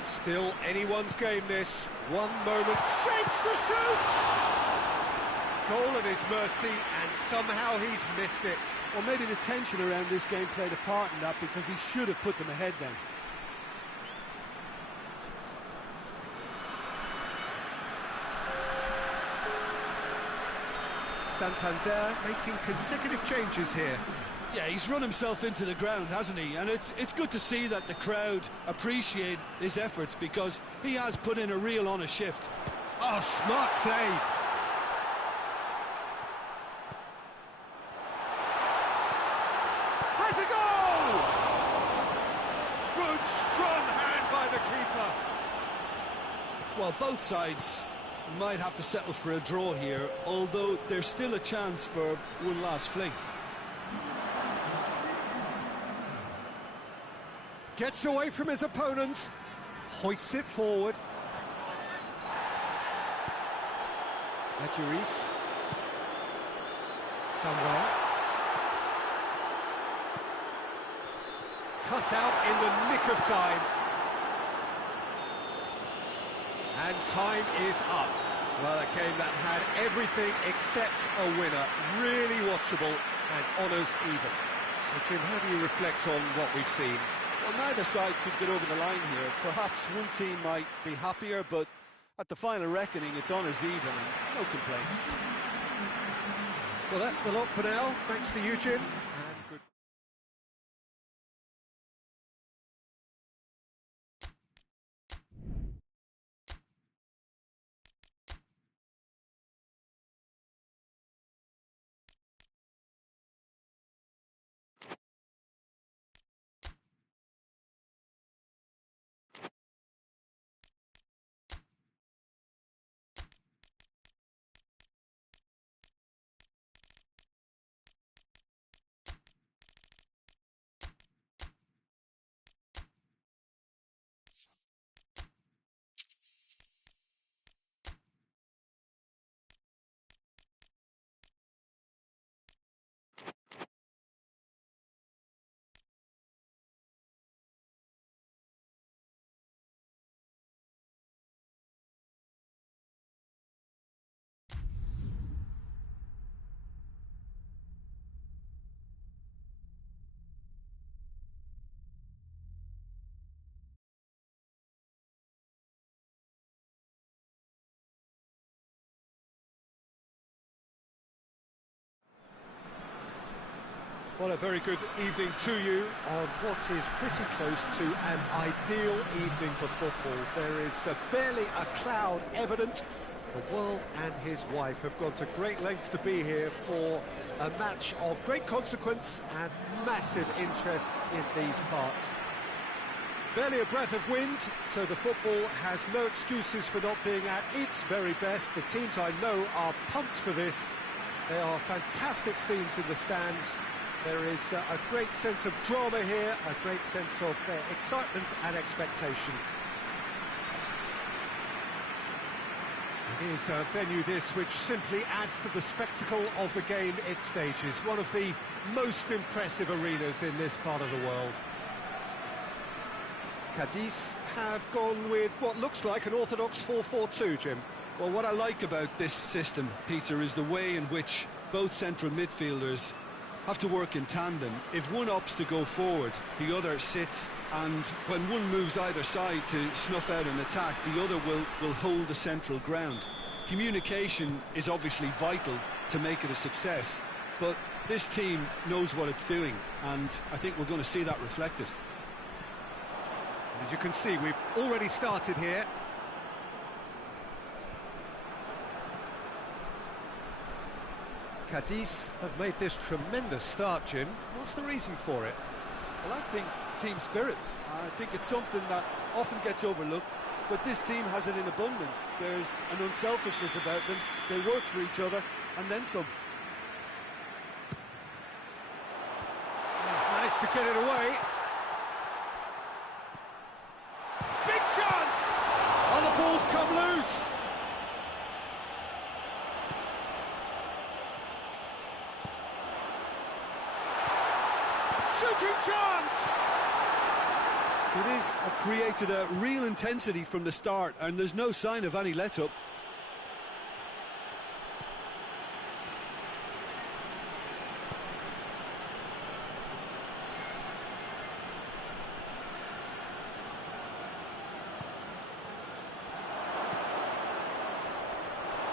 Still anyone's game this. One moment, shapes to shoot! Goal at his mercy, and somehow he's missed it. Or maybe the tension around this game played a part in that, because he should have put them ahead then. Santander making consecutive changes here. Yeah, he's run himself into the ground, hasn't he? And it's good to see that the crowd appreciate his efforts, because he has put in a real honest shift. Oh, smart save. Has a goal! Good, strong hand by the keeper. Well, both sides might have to settle for a draw here, although there's still a chance for one last fling. Gets away from his opponent, hoists it forward. Juris. Somewhere. Cut out in the nick of time. And time is up. Well, a game that had everything except a winner. Really watchable and honours even. So, Jim, how do you reflect on what we've seen? Well, neither side could get over the line here. Perhaps one team might be happier, but at the final reckoning, it's honours even and no complaints. Well, that's the lot for now. Thanks to you, Jim. And good. Well, a very good evening to you on what is pretty close to an ideal evening for football. There is barely a cloud evident. The world and his wife have gone to great lengths to be here for a match of great consequence and massive interest in these parts. Barely a breath of wind, so the football has no excuses for not being at its very best. The teams I know are pumped for this. There are fantastic scenes in the stands. There is a great sense of drama here, a great sense of excitement and expectation. It is a venue this which simply adds to the spectacle of the game it stages. One of the most impressive arenas in this part of the world. CADIZ have gone with what looks like an orthodox 4-4-2, Jim. Well, what I like about this system, Peter, is the way in which both central midfielders have to work in tandem. If one opts to go forward, the other sits, and when one moves either side to snuff out an attack, the other will hold the central ground. Communication is obviously vital to make it a success, but this team knows what it's doing, and I think we're going to see that reflected. As you can see, we've already started here. CADIZ have made this tremendous start, Jim. What's the reason for it? Well, I think team spirit. I think it's something that often gets overlooked, but this team has it in abundance. There's an unselfishness about them. They work for each other, and then some. Managed to get it away. Big chance! Oh, the ball's come loose. Shooting chance! It is created a real intensity from the start, and there's no sign of any let-up.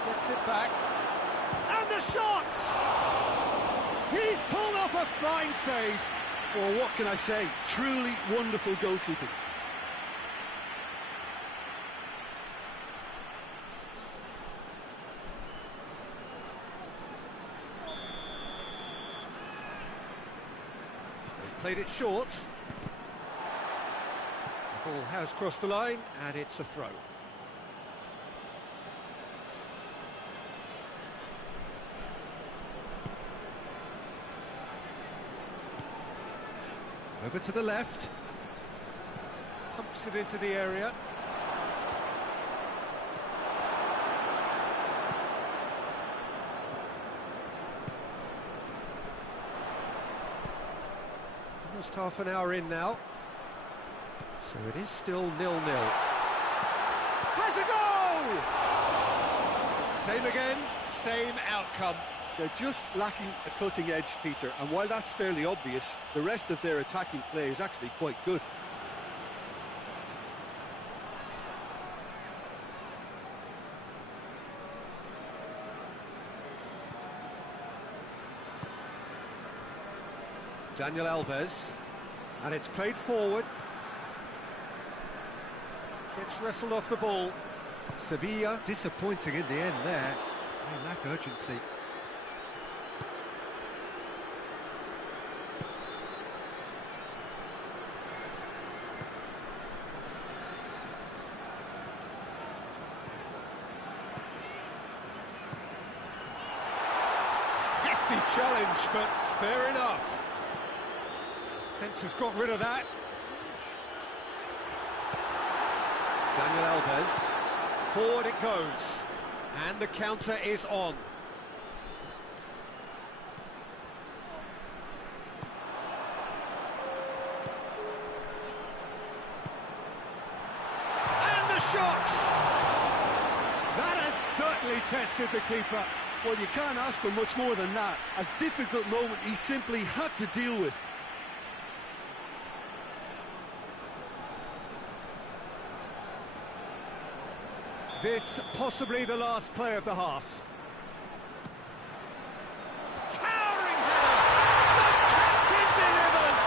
Gets it back. And the shot! He's pulled off off a fine save. Well, what can I say? Truly wonderful goalkeeping. They've played it short. The ball has crossed the line, and it's a throw. Over to the left. Pumps it into the area. Almost half an hour in now. So it is still 0-0. Has a goal! Same again, same outcome. They're just lacking a cutting edge, Peter, and while that's fairly obvious, the rest of their attacking play is actually quite good. Daniel Alves, and it's played forward. Gets wrestled off the ball. Sevilla disappointing in the end there. They lack urgency. Hefty challenge, but fair enough. Defence has got rid of that. Daniel Alves, forward it goes, and the counter is on. And the shot! That has certainly tested the keeper. Well, you can't ask for much more than that. A difficult moment he simply had to deal with. This possibly the last play of the half. Towering header! The captain delivers!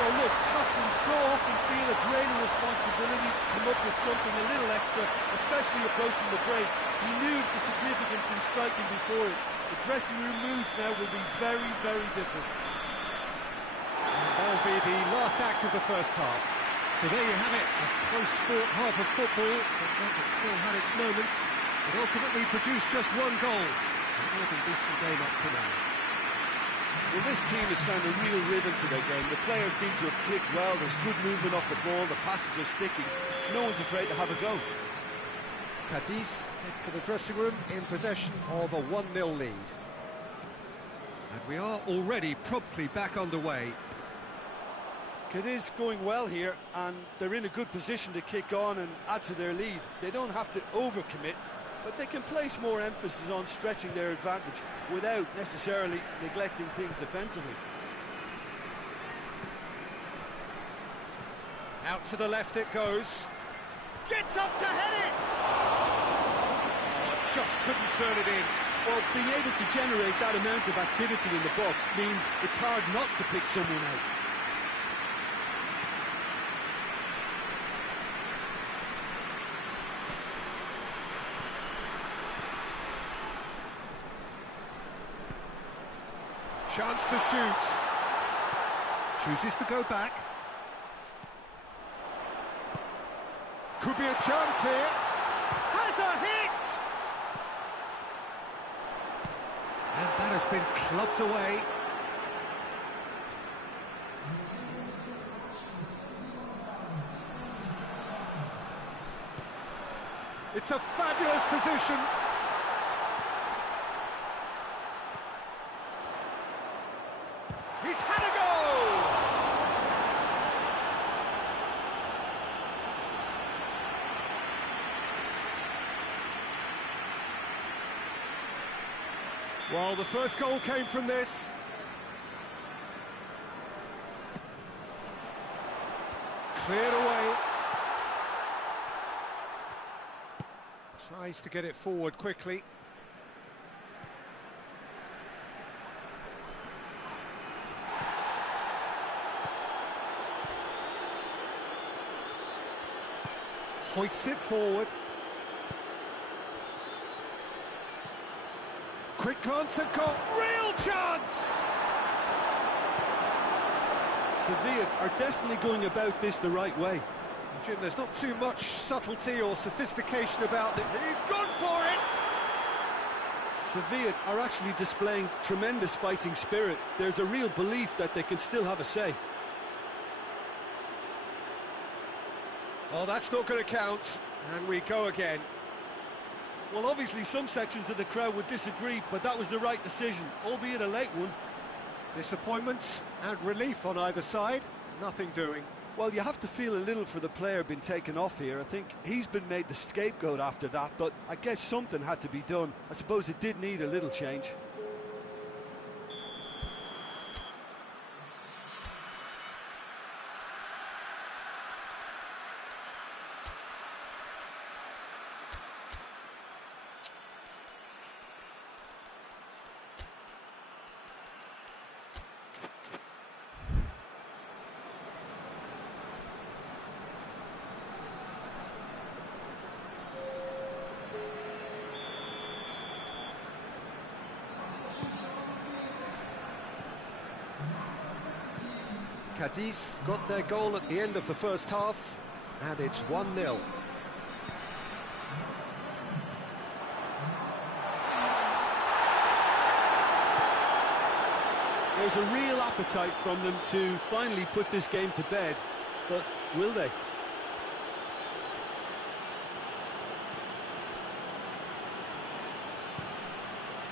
Well, look, captains so often feel a greater responsibility to come up with something a little extra, especially approaching the break. He knew the significance in striking before it. The dressing room moods now will be very, very different. And that'll be the last act of the first half. So there you have it, a close-fought half of football, but one that still had its moments. It ultimately produced just one goal. A more than decent game up to now. Well, this team has found a real rhythm to their game. The players seem to have clicked well. There's good movement off the ball. The passes are sticking. No one's afraid to have a go. CADIZ head for the dressing room in possession of a 1-0 lead. And we are already promptly back underway. CADIZ going well here, and they're in a good position to kick on and add to their lead. They don't have to overcommit, but they can place more emphasis on stretching their advantage without necessarily neglecting things defensively. Out to the left it goes. Gets up to head it! Oh, just couldn't turn it in. Well, being able to generate that amount of activity in the box means it's hard not to pick someone out. Chance to shoot. Chooses to go back. Could be a chance here. Has a hit! And that has been clubbed away. It's a fabulous position. He's had a goal! Well, the first goal came from this. Cleared away. Tries to get it forward quickly. Hoists it forward. Quick glance and goal. Real chance! Sevilla are definitely going about this the right way. Jim, there's not too much subtlety or sophistication about it. He's gone for it! Sevilla are actually displaying tremendous fighting spirit. There's a real belief that they can still have a say. Oh, that's not going to count. And we go again. Well, obviously some sections of the crowd would disagree, but that was the right decision, albeit a late one. Disappointment and relief on either side. Nothing doing. Well, you have to feel a little for the player being taken off here. I think he's been made the scapegoat after that, but I guess something had to be done. I suppose it did need a little change. CADIZ got their goal at the end of the first half, and it's 1-0. There's a real appetite from them to finally put this game to bed, but will they?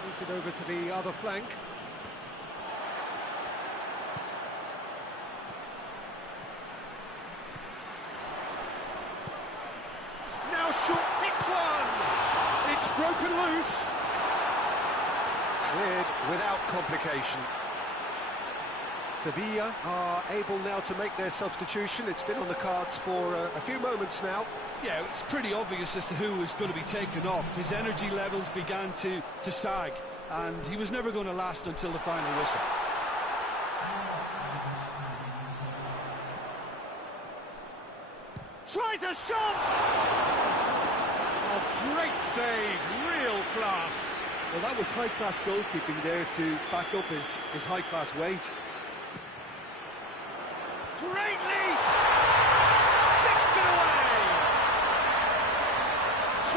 Moves it over to the other flank. Now short, hits one! It's broken loose. Cleared without complication. Sevilla are able now to make their substitution. It's been on the cards for a few moments now. Yeah, it's pretty obvious as to who was going to be taken off. His energy levels began to sag, and he was never going to last until the final whistle. Tries a shot! Oh, great save, real class. Well, that was high-class goalkeeping there to back up his high-class wage. Great leap! Sticks it away!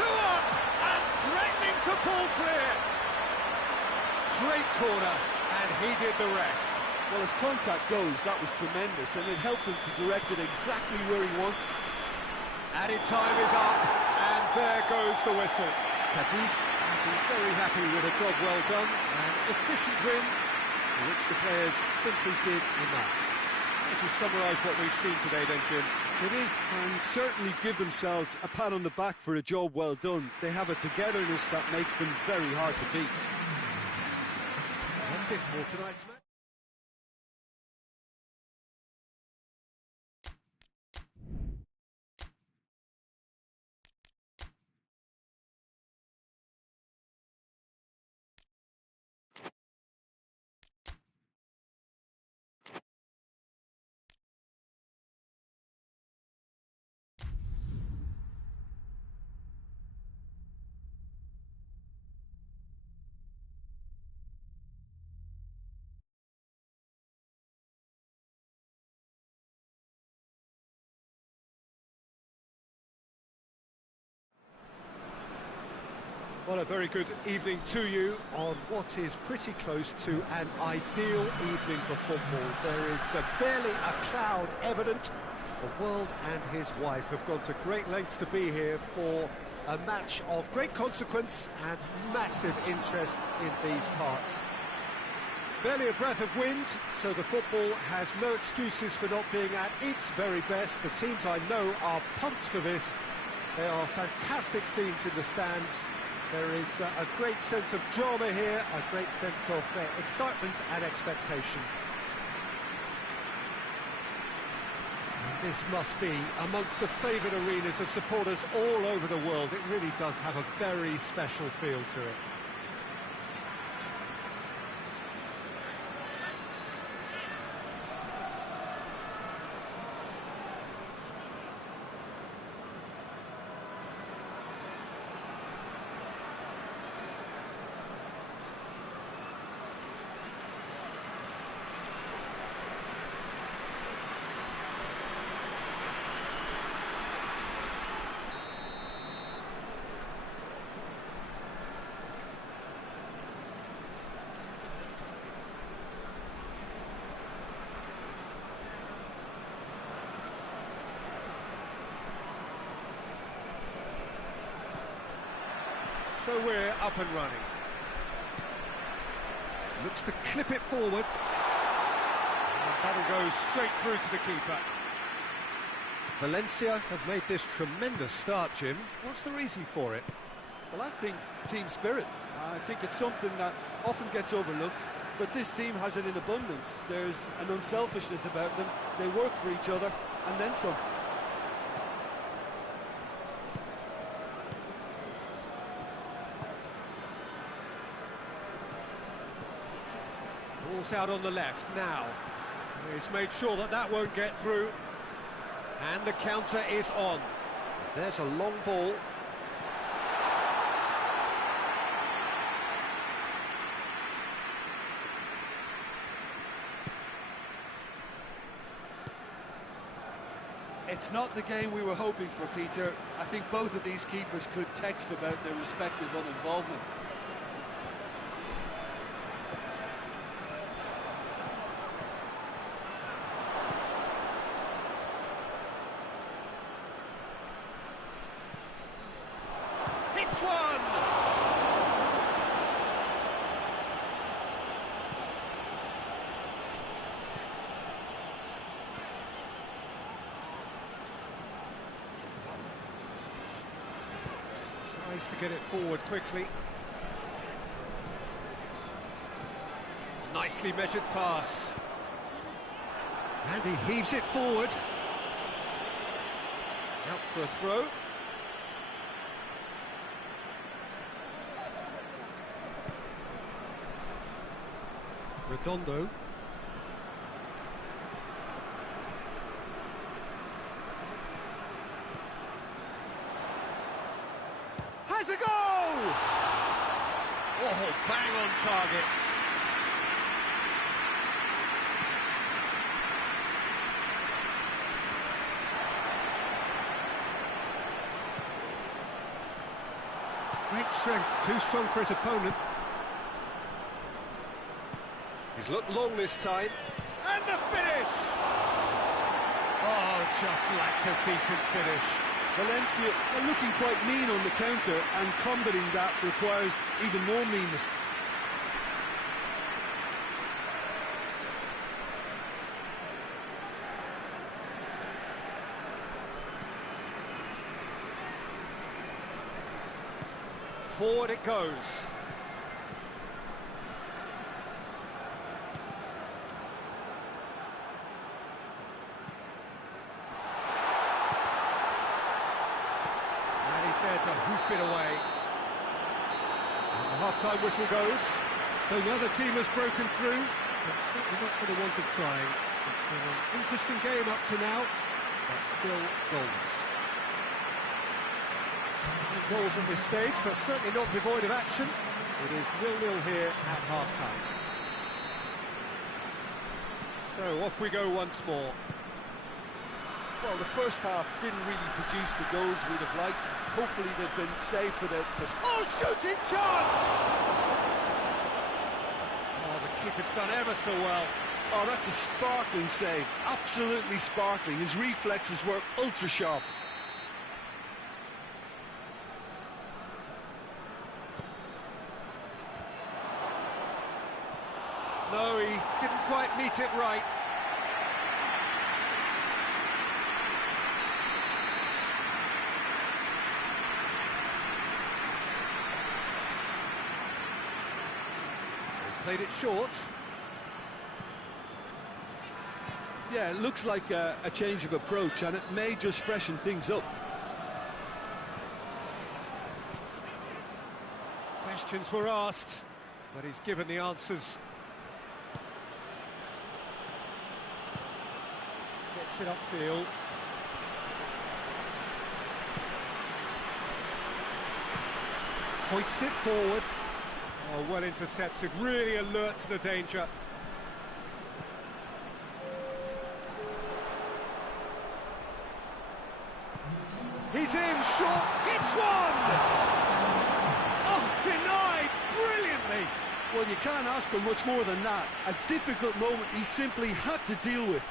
2 up and threatening to pull clear. Great corner, and he did the rest. Well, as contact goes, that was tremendous, and it helped him to direct it exactly where he wanted. Added time is up, and there goes the whistle. CADIZ will be very happy with a job well done, an efficient win, for which the players simply did enough. To summarise what we've seen today then, Jim? It is, and certainly give themselves a pat on the back for a job well done. They have a togetherness that makes them very hard to beat. That's it for tonight's match. Well, a very good evening to you on what is pretty close to an ideal evening for football. There is barely a cloud evident. The world and his wife have gone to great lengths to be here for a match of great consequence and massive interest in these parts. Barely a breath of wind, so the football has no excuses for not being at its very best. The teams I know are pumped for this. There are fantastic scenes in the stands. There is a great sense of drama here, a great sense of excitement and expectation. And this must be amongst the favoured arenas of supporters all over the world. It really does have a very special feel to it. So we're up and running. Looks to clip it forward. And that'll go straight through to the keeper. Valencia have made this tremendous start, Jim. What's the reason for it? Well, I think team spirit. I think it's something that often gets overlooked, but this team has it in abundance. There's an unselfishness about them. They work for each other, and then some. Ball's out on the left now. He's made sure that that won't get through. And the counter is on. There's a long ball. It's not the game we were hoping for, Peter. I think both of these keepers could text about their respective uninvolvement. Hits one! Tries to get it forward quickly. Nicely measured pass. And he heaves it forward. Out for a throw. Redondo. Has a goal! Oh, bang on target. Great strength, too strong for his opponent. He's looked long this time. And the finish! Oh, just lacked a decent finish. Valencia are looking quite mean on the counter, and combating that requires even more meanness. Forward it goes. There to hoof it away. And the half-time whistle goes. So the other team has broken through, but certainly not for the want of trying. It's been an interesting game up to now, but still goals. Goals at this stage, but certainly not devoid of action. It is 0-0 here at half-time. So off we go once more. Well, the first half didn't really produce the goals we'd have liked. Hopefully they've been saved for the... Oh, shooting chance! Oh, the keeper's done ever so well. Oh, that's a sparkling save. Absolutely sparkling. His reflexes were ultra-sharp. No, he didn't quite meet it right. Played it short. Yeah, it looks like a change of approach, and it may just freshen things up. Questions were asked, but he's given the answers. Gets it upfield. Hoists it forward. Oh, well intercepted, really alert to the danger. He's in, short, hits one! Oh, denied, brilliantly! Well, you can't ask for much more than that. A difficult moment he simply had to deal with.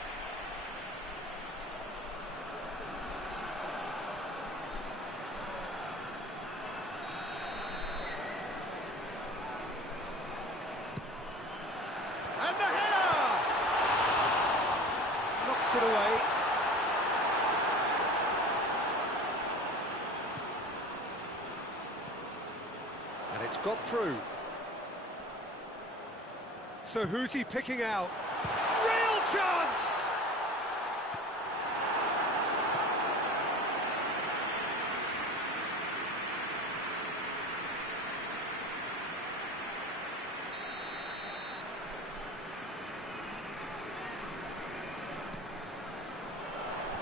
Puts it away. And it's got through. So who's he picking out? Real chance!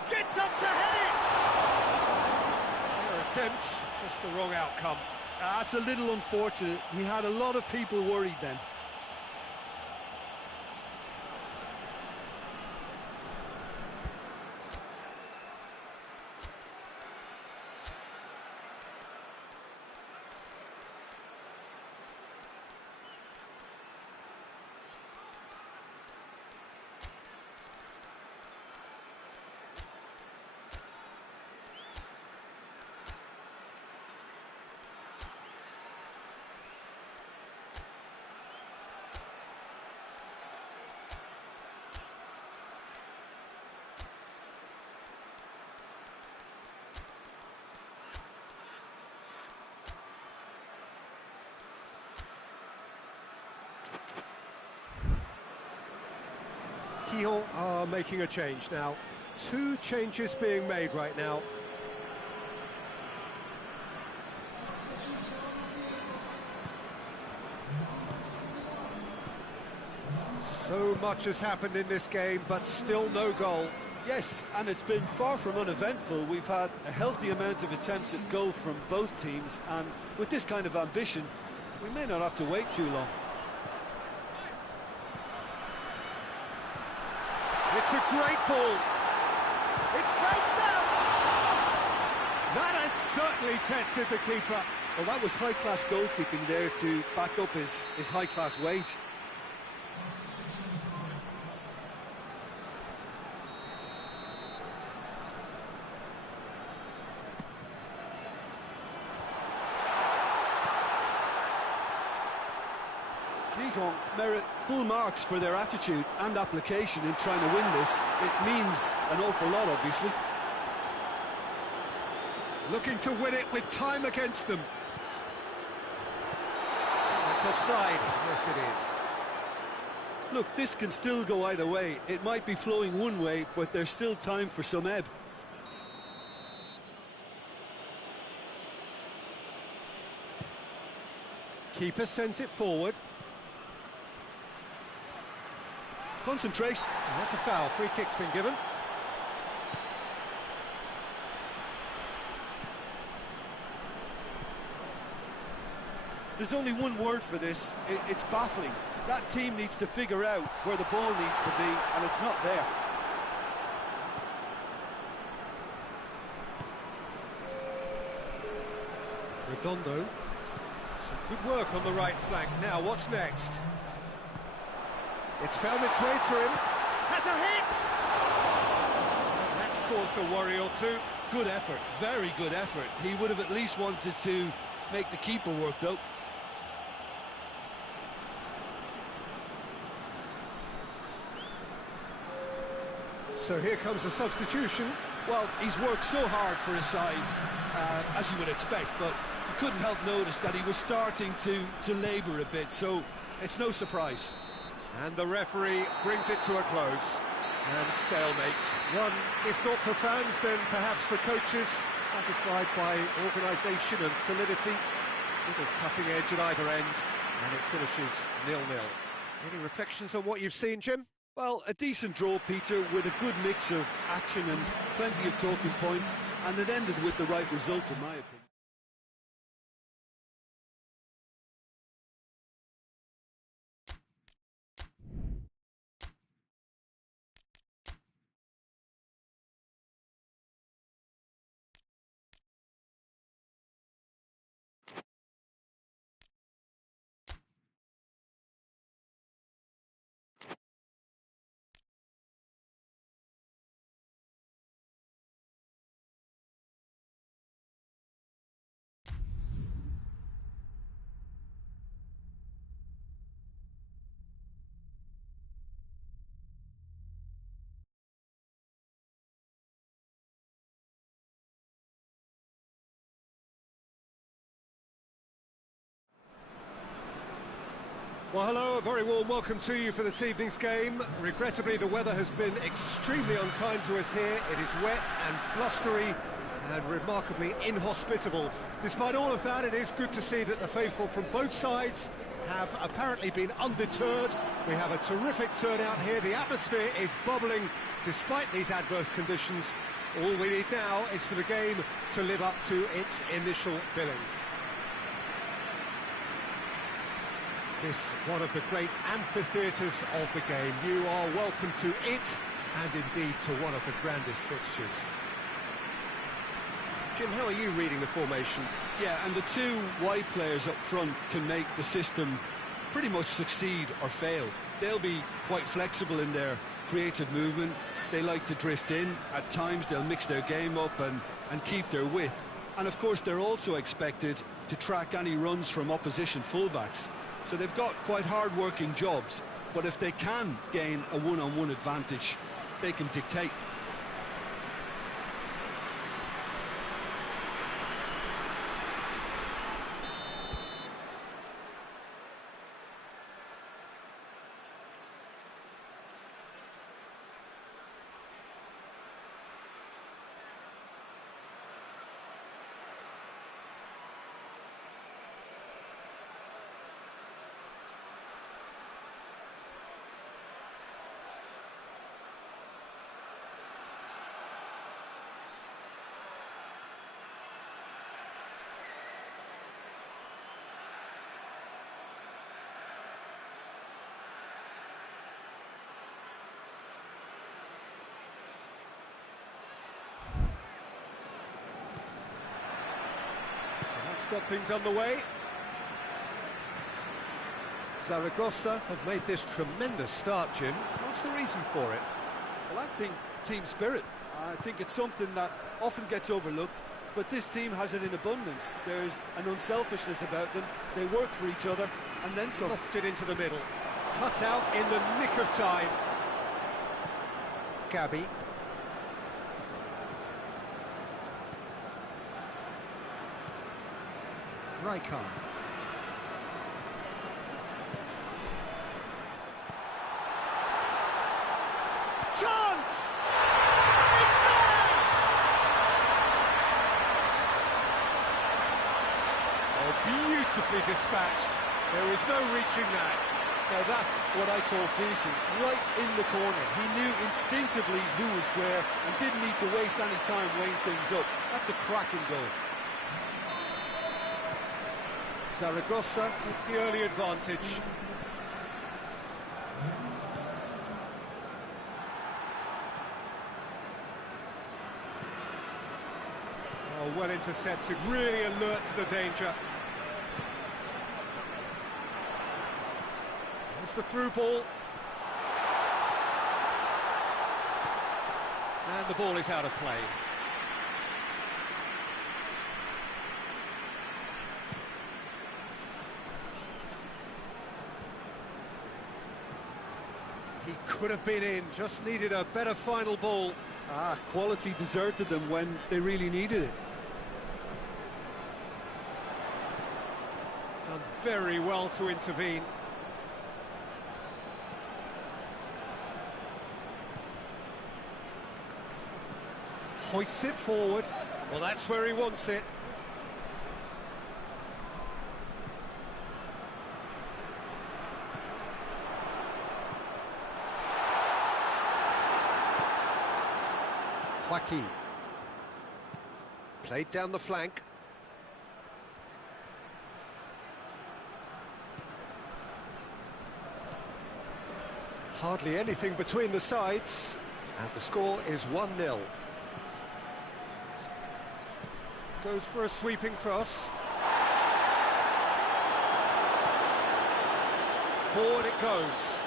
Gets up to head it! Their attempt, just the wrong outcome. That's a little unfortunate. He had a lot of people worried then. GIJÓN are making a change now. 2 changes being made right now. So much has happened in this game, but still no goal. Yes, and it's been far from uneventful. We've had a healthy amount of attempts at goal from both teams, and with this kind of ambition, we may not have to wait too long. It's a great ball. It's bounced out. That has certainly tested the keeper. Well, that was high-class goalkeeping there to back up his high-class wage. GIJÓN merit full marks for their attitude and application in trying to win this. It means an awful lot, obviously. Looking to win it with time against them. That's offside. Yes, it is. Look, this can still go either way. It might be flowing one way, but there's still time for some ebb. Keeper sends it forward. Concentration. And that's a foul. Free kick's been given. There's only one word for this. It's baffling. That team needs to figure out where the ball needs to be, and it's not there. Redondo. Some good work on the right flank. Now, what's next? It's found its way to him. Has a hit! That's caused a worry or two. Good effort, very good effort. He would have at least wanted to make the keeper work, though. So here comes the substitution. Well, he's worked so hard for his side, as you would expect, but you couldn't help notice that he was starting to labour a bit, so it's no surprise. And the referee brings it to a close. And stalemate. One, if not for fans, then perhaps for coaches, satisfied by organisation and solidity. Little cutting edge at either end, and it finishes 0-0. Any reflections on what you've seen, Jim? Well, a decent draw, Peter, with a good mix of action and plenty of talking points, and it ended with the right result, in my opinion. Well, hello, a very warm welcome to you for this evening's game. Regrettably, the weather has been extremely unkind to us here. It is wet and blustery and remarkably inhospitable. Despite all of that, it is good to see that the faithful from both sides have apparently been undeterred. We have a terrific turnout here. The atmosphere is bubbling despite these adverse conditions. All we need now is for the game to live up to its initial billing. This one of the great amphitheatres of the game. You are welcome to it, and indeed to one of the grandest fixtures. Jim, how are you reading the formation? Yeah, and the two wide players up front can make the system pretty much succeed or fail. They'll be quite flexible in their creative movement. They like to drift in. At times they'll mix their game up and keep their width. And of course they're also expected to track any runs from opposition fullbacks. So they've got quite hard-working jobs, but if they can gain a one-on-one advantage, they can dictate. That's got things underway. Zaragoza have made this tremendous start, Jim. What's the reason for it? Well, I think team spirit. I think it's something that often gets overlooked, but this team has it in abundance. There's an unselfishness about them. They work for each other, and then some. Lofted into the middle. Cut out in the nick of time. Gabi. Rijkaard. Chance! It's there! Oh, beautifully dispatched. There is no reaching that. Now that's what I call finishing, right in the corner. He knew instinctively who was square and didn't need to waste any time weighing things up. That's a cracking goal. Zaragoza takes the early advantage. Oh, well intercepted, really alert to the danger. There's the through ball. And the ball is out of play. He could have been in, just needed a better final ball. Quality deserted them when they really needed it. Done very well to intervene. Hoists it forward. Well, that's where he wants it. Joaquin. Played down the flank. Hardly anything between the sides, and the score is 1-0. Goes for a sweeping cross. Forward it goes.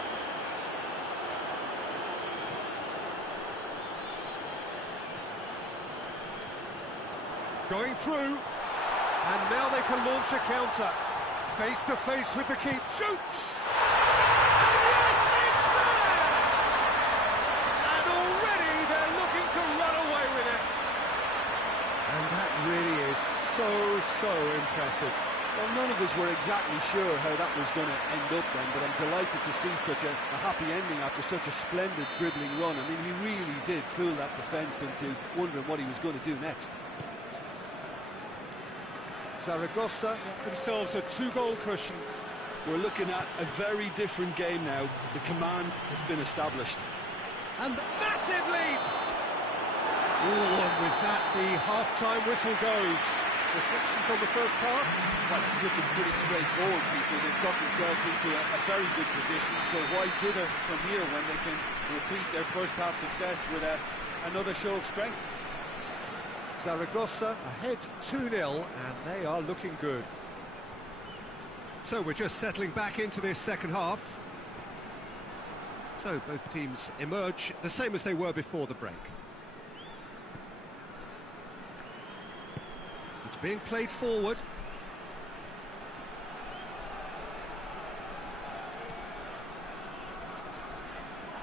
Going through, and now they can launch a counter. Face to face with the keep, shoots! And yes, it's there! And already they're looking to run away with it. And that really is so impressive. Well, none of us were exactly sure how that was going to end up then, but I'm delighted to see such a happy ending after such a splendid dribbling run. I mean, he really did fool that defence into wondering what he was going to do next. Zaragoza get themselves a 2-goal cushion. We're looking at a very different game now. The command has been established. And massive leap! Ooh, and with that, the half-time whistle goes. Reflections on the first half? Well, it's looking pretty straightforward, Peter. They've got themselves into a very good position, so why dither from here when they can repeat their first half success with another show of strength? Zaragoza ahead 2-0, and they are looking good. So we're just settling back into this second half. So both teams emerge the same as they were before the break. It's being played forward.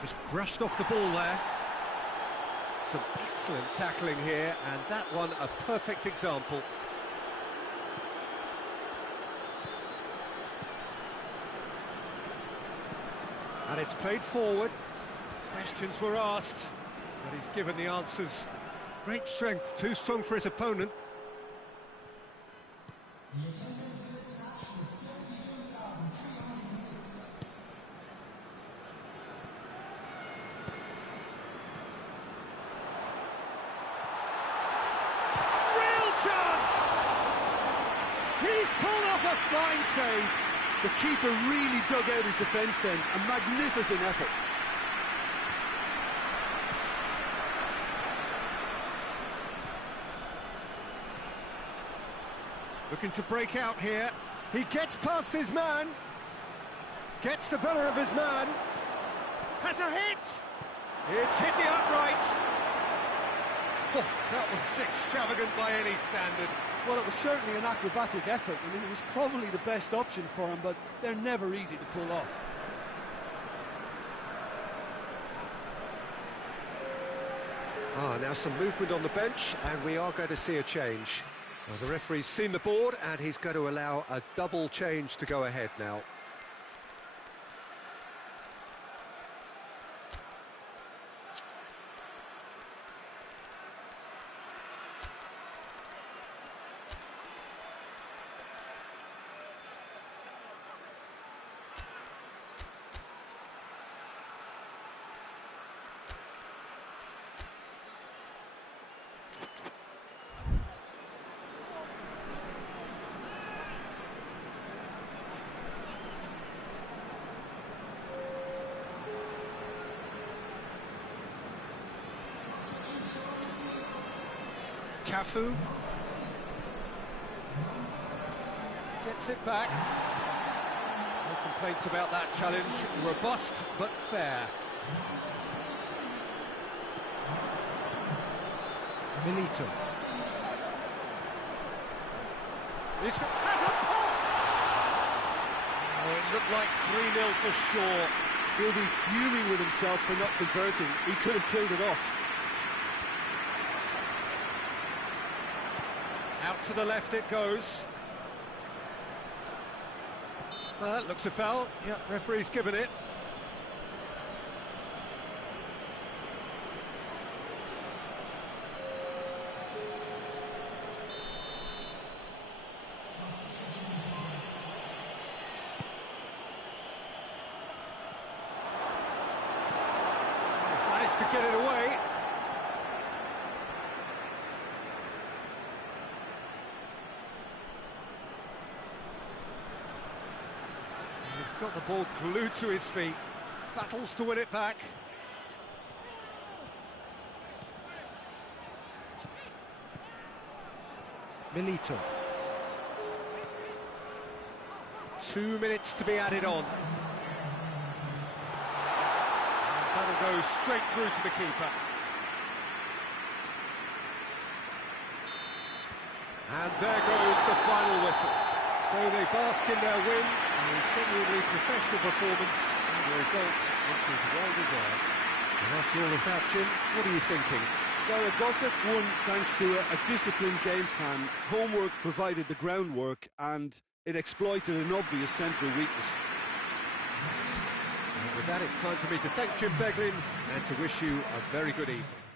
Just brushed off the ball there. Some excellent tackling here, and that one a perfect example. And it's played forward. Questions were asked, but he's given the answers. Great strength, too strong for his opponent. The attendance for this match was 72,306. Real chance! He's pulled off a fine save. The keeper really dug out his defence then. A magnificent effort. Looking to break out here. He gets past his man. Gets the better of his man. Has a hit! It's hit the upright. Oh, that was extravagant by any standard. Well, it was certainly an acrobatic effort. I mean, it was probably the best option for him, but they're never easy to pull off. Now some movement on the bench, and we are going to see a change. Well, the referee's seen the board, and he's going to allow a double change to go ahead now. Cafu gets it back. No complaints about that challenge. Robust but fair. Milito. This has a pop! Oh, it looked like 3-0 for sure. He'll be fuming with himself for not converting. He could have killed it off. Out to the left it goes. That looks a foul. Yep, referee's given it. Managed to get it away. He's got the ball glued to his feet, battles to win it back. Milito. 2 minutes to be added on. And that'll go straight through to the keeper. And there goes the final whistle. So they bask in their win, a genuinely professional performance, and a result which is well deserved. And after all of that, Jim, what are you thinking? Zaragoza won thanks to a disciplined game plan. Homework provided the groundwork, and it exploited an obvious central weakness. And with that, it's time for me to thank Jim Beglin and to wish you a very good evening.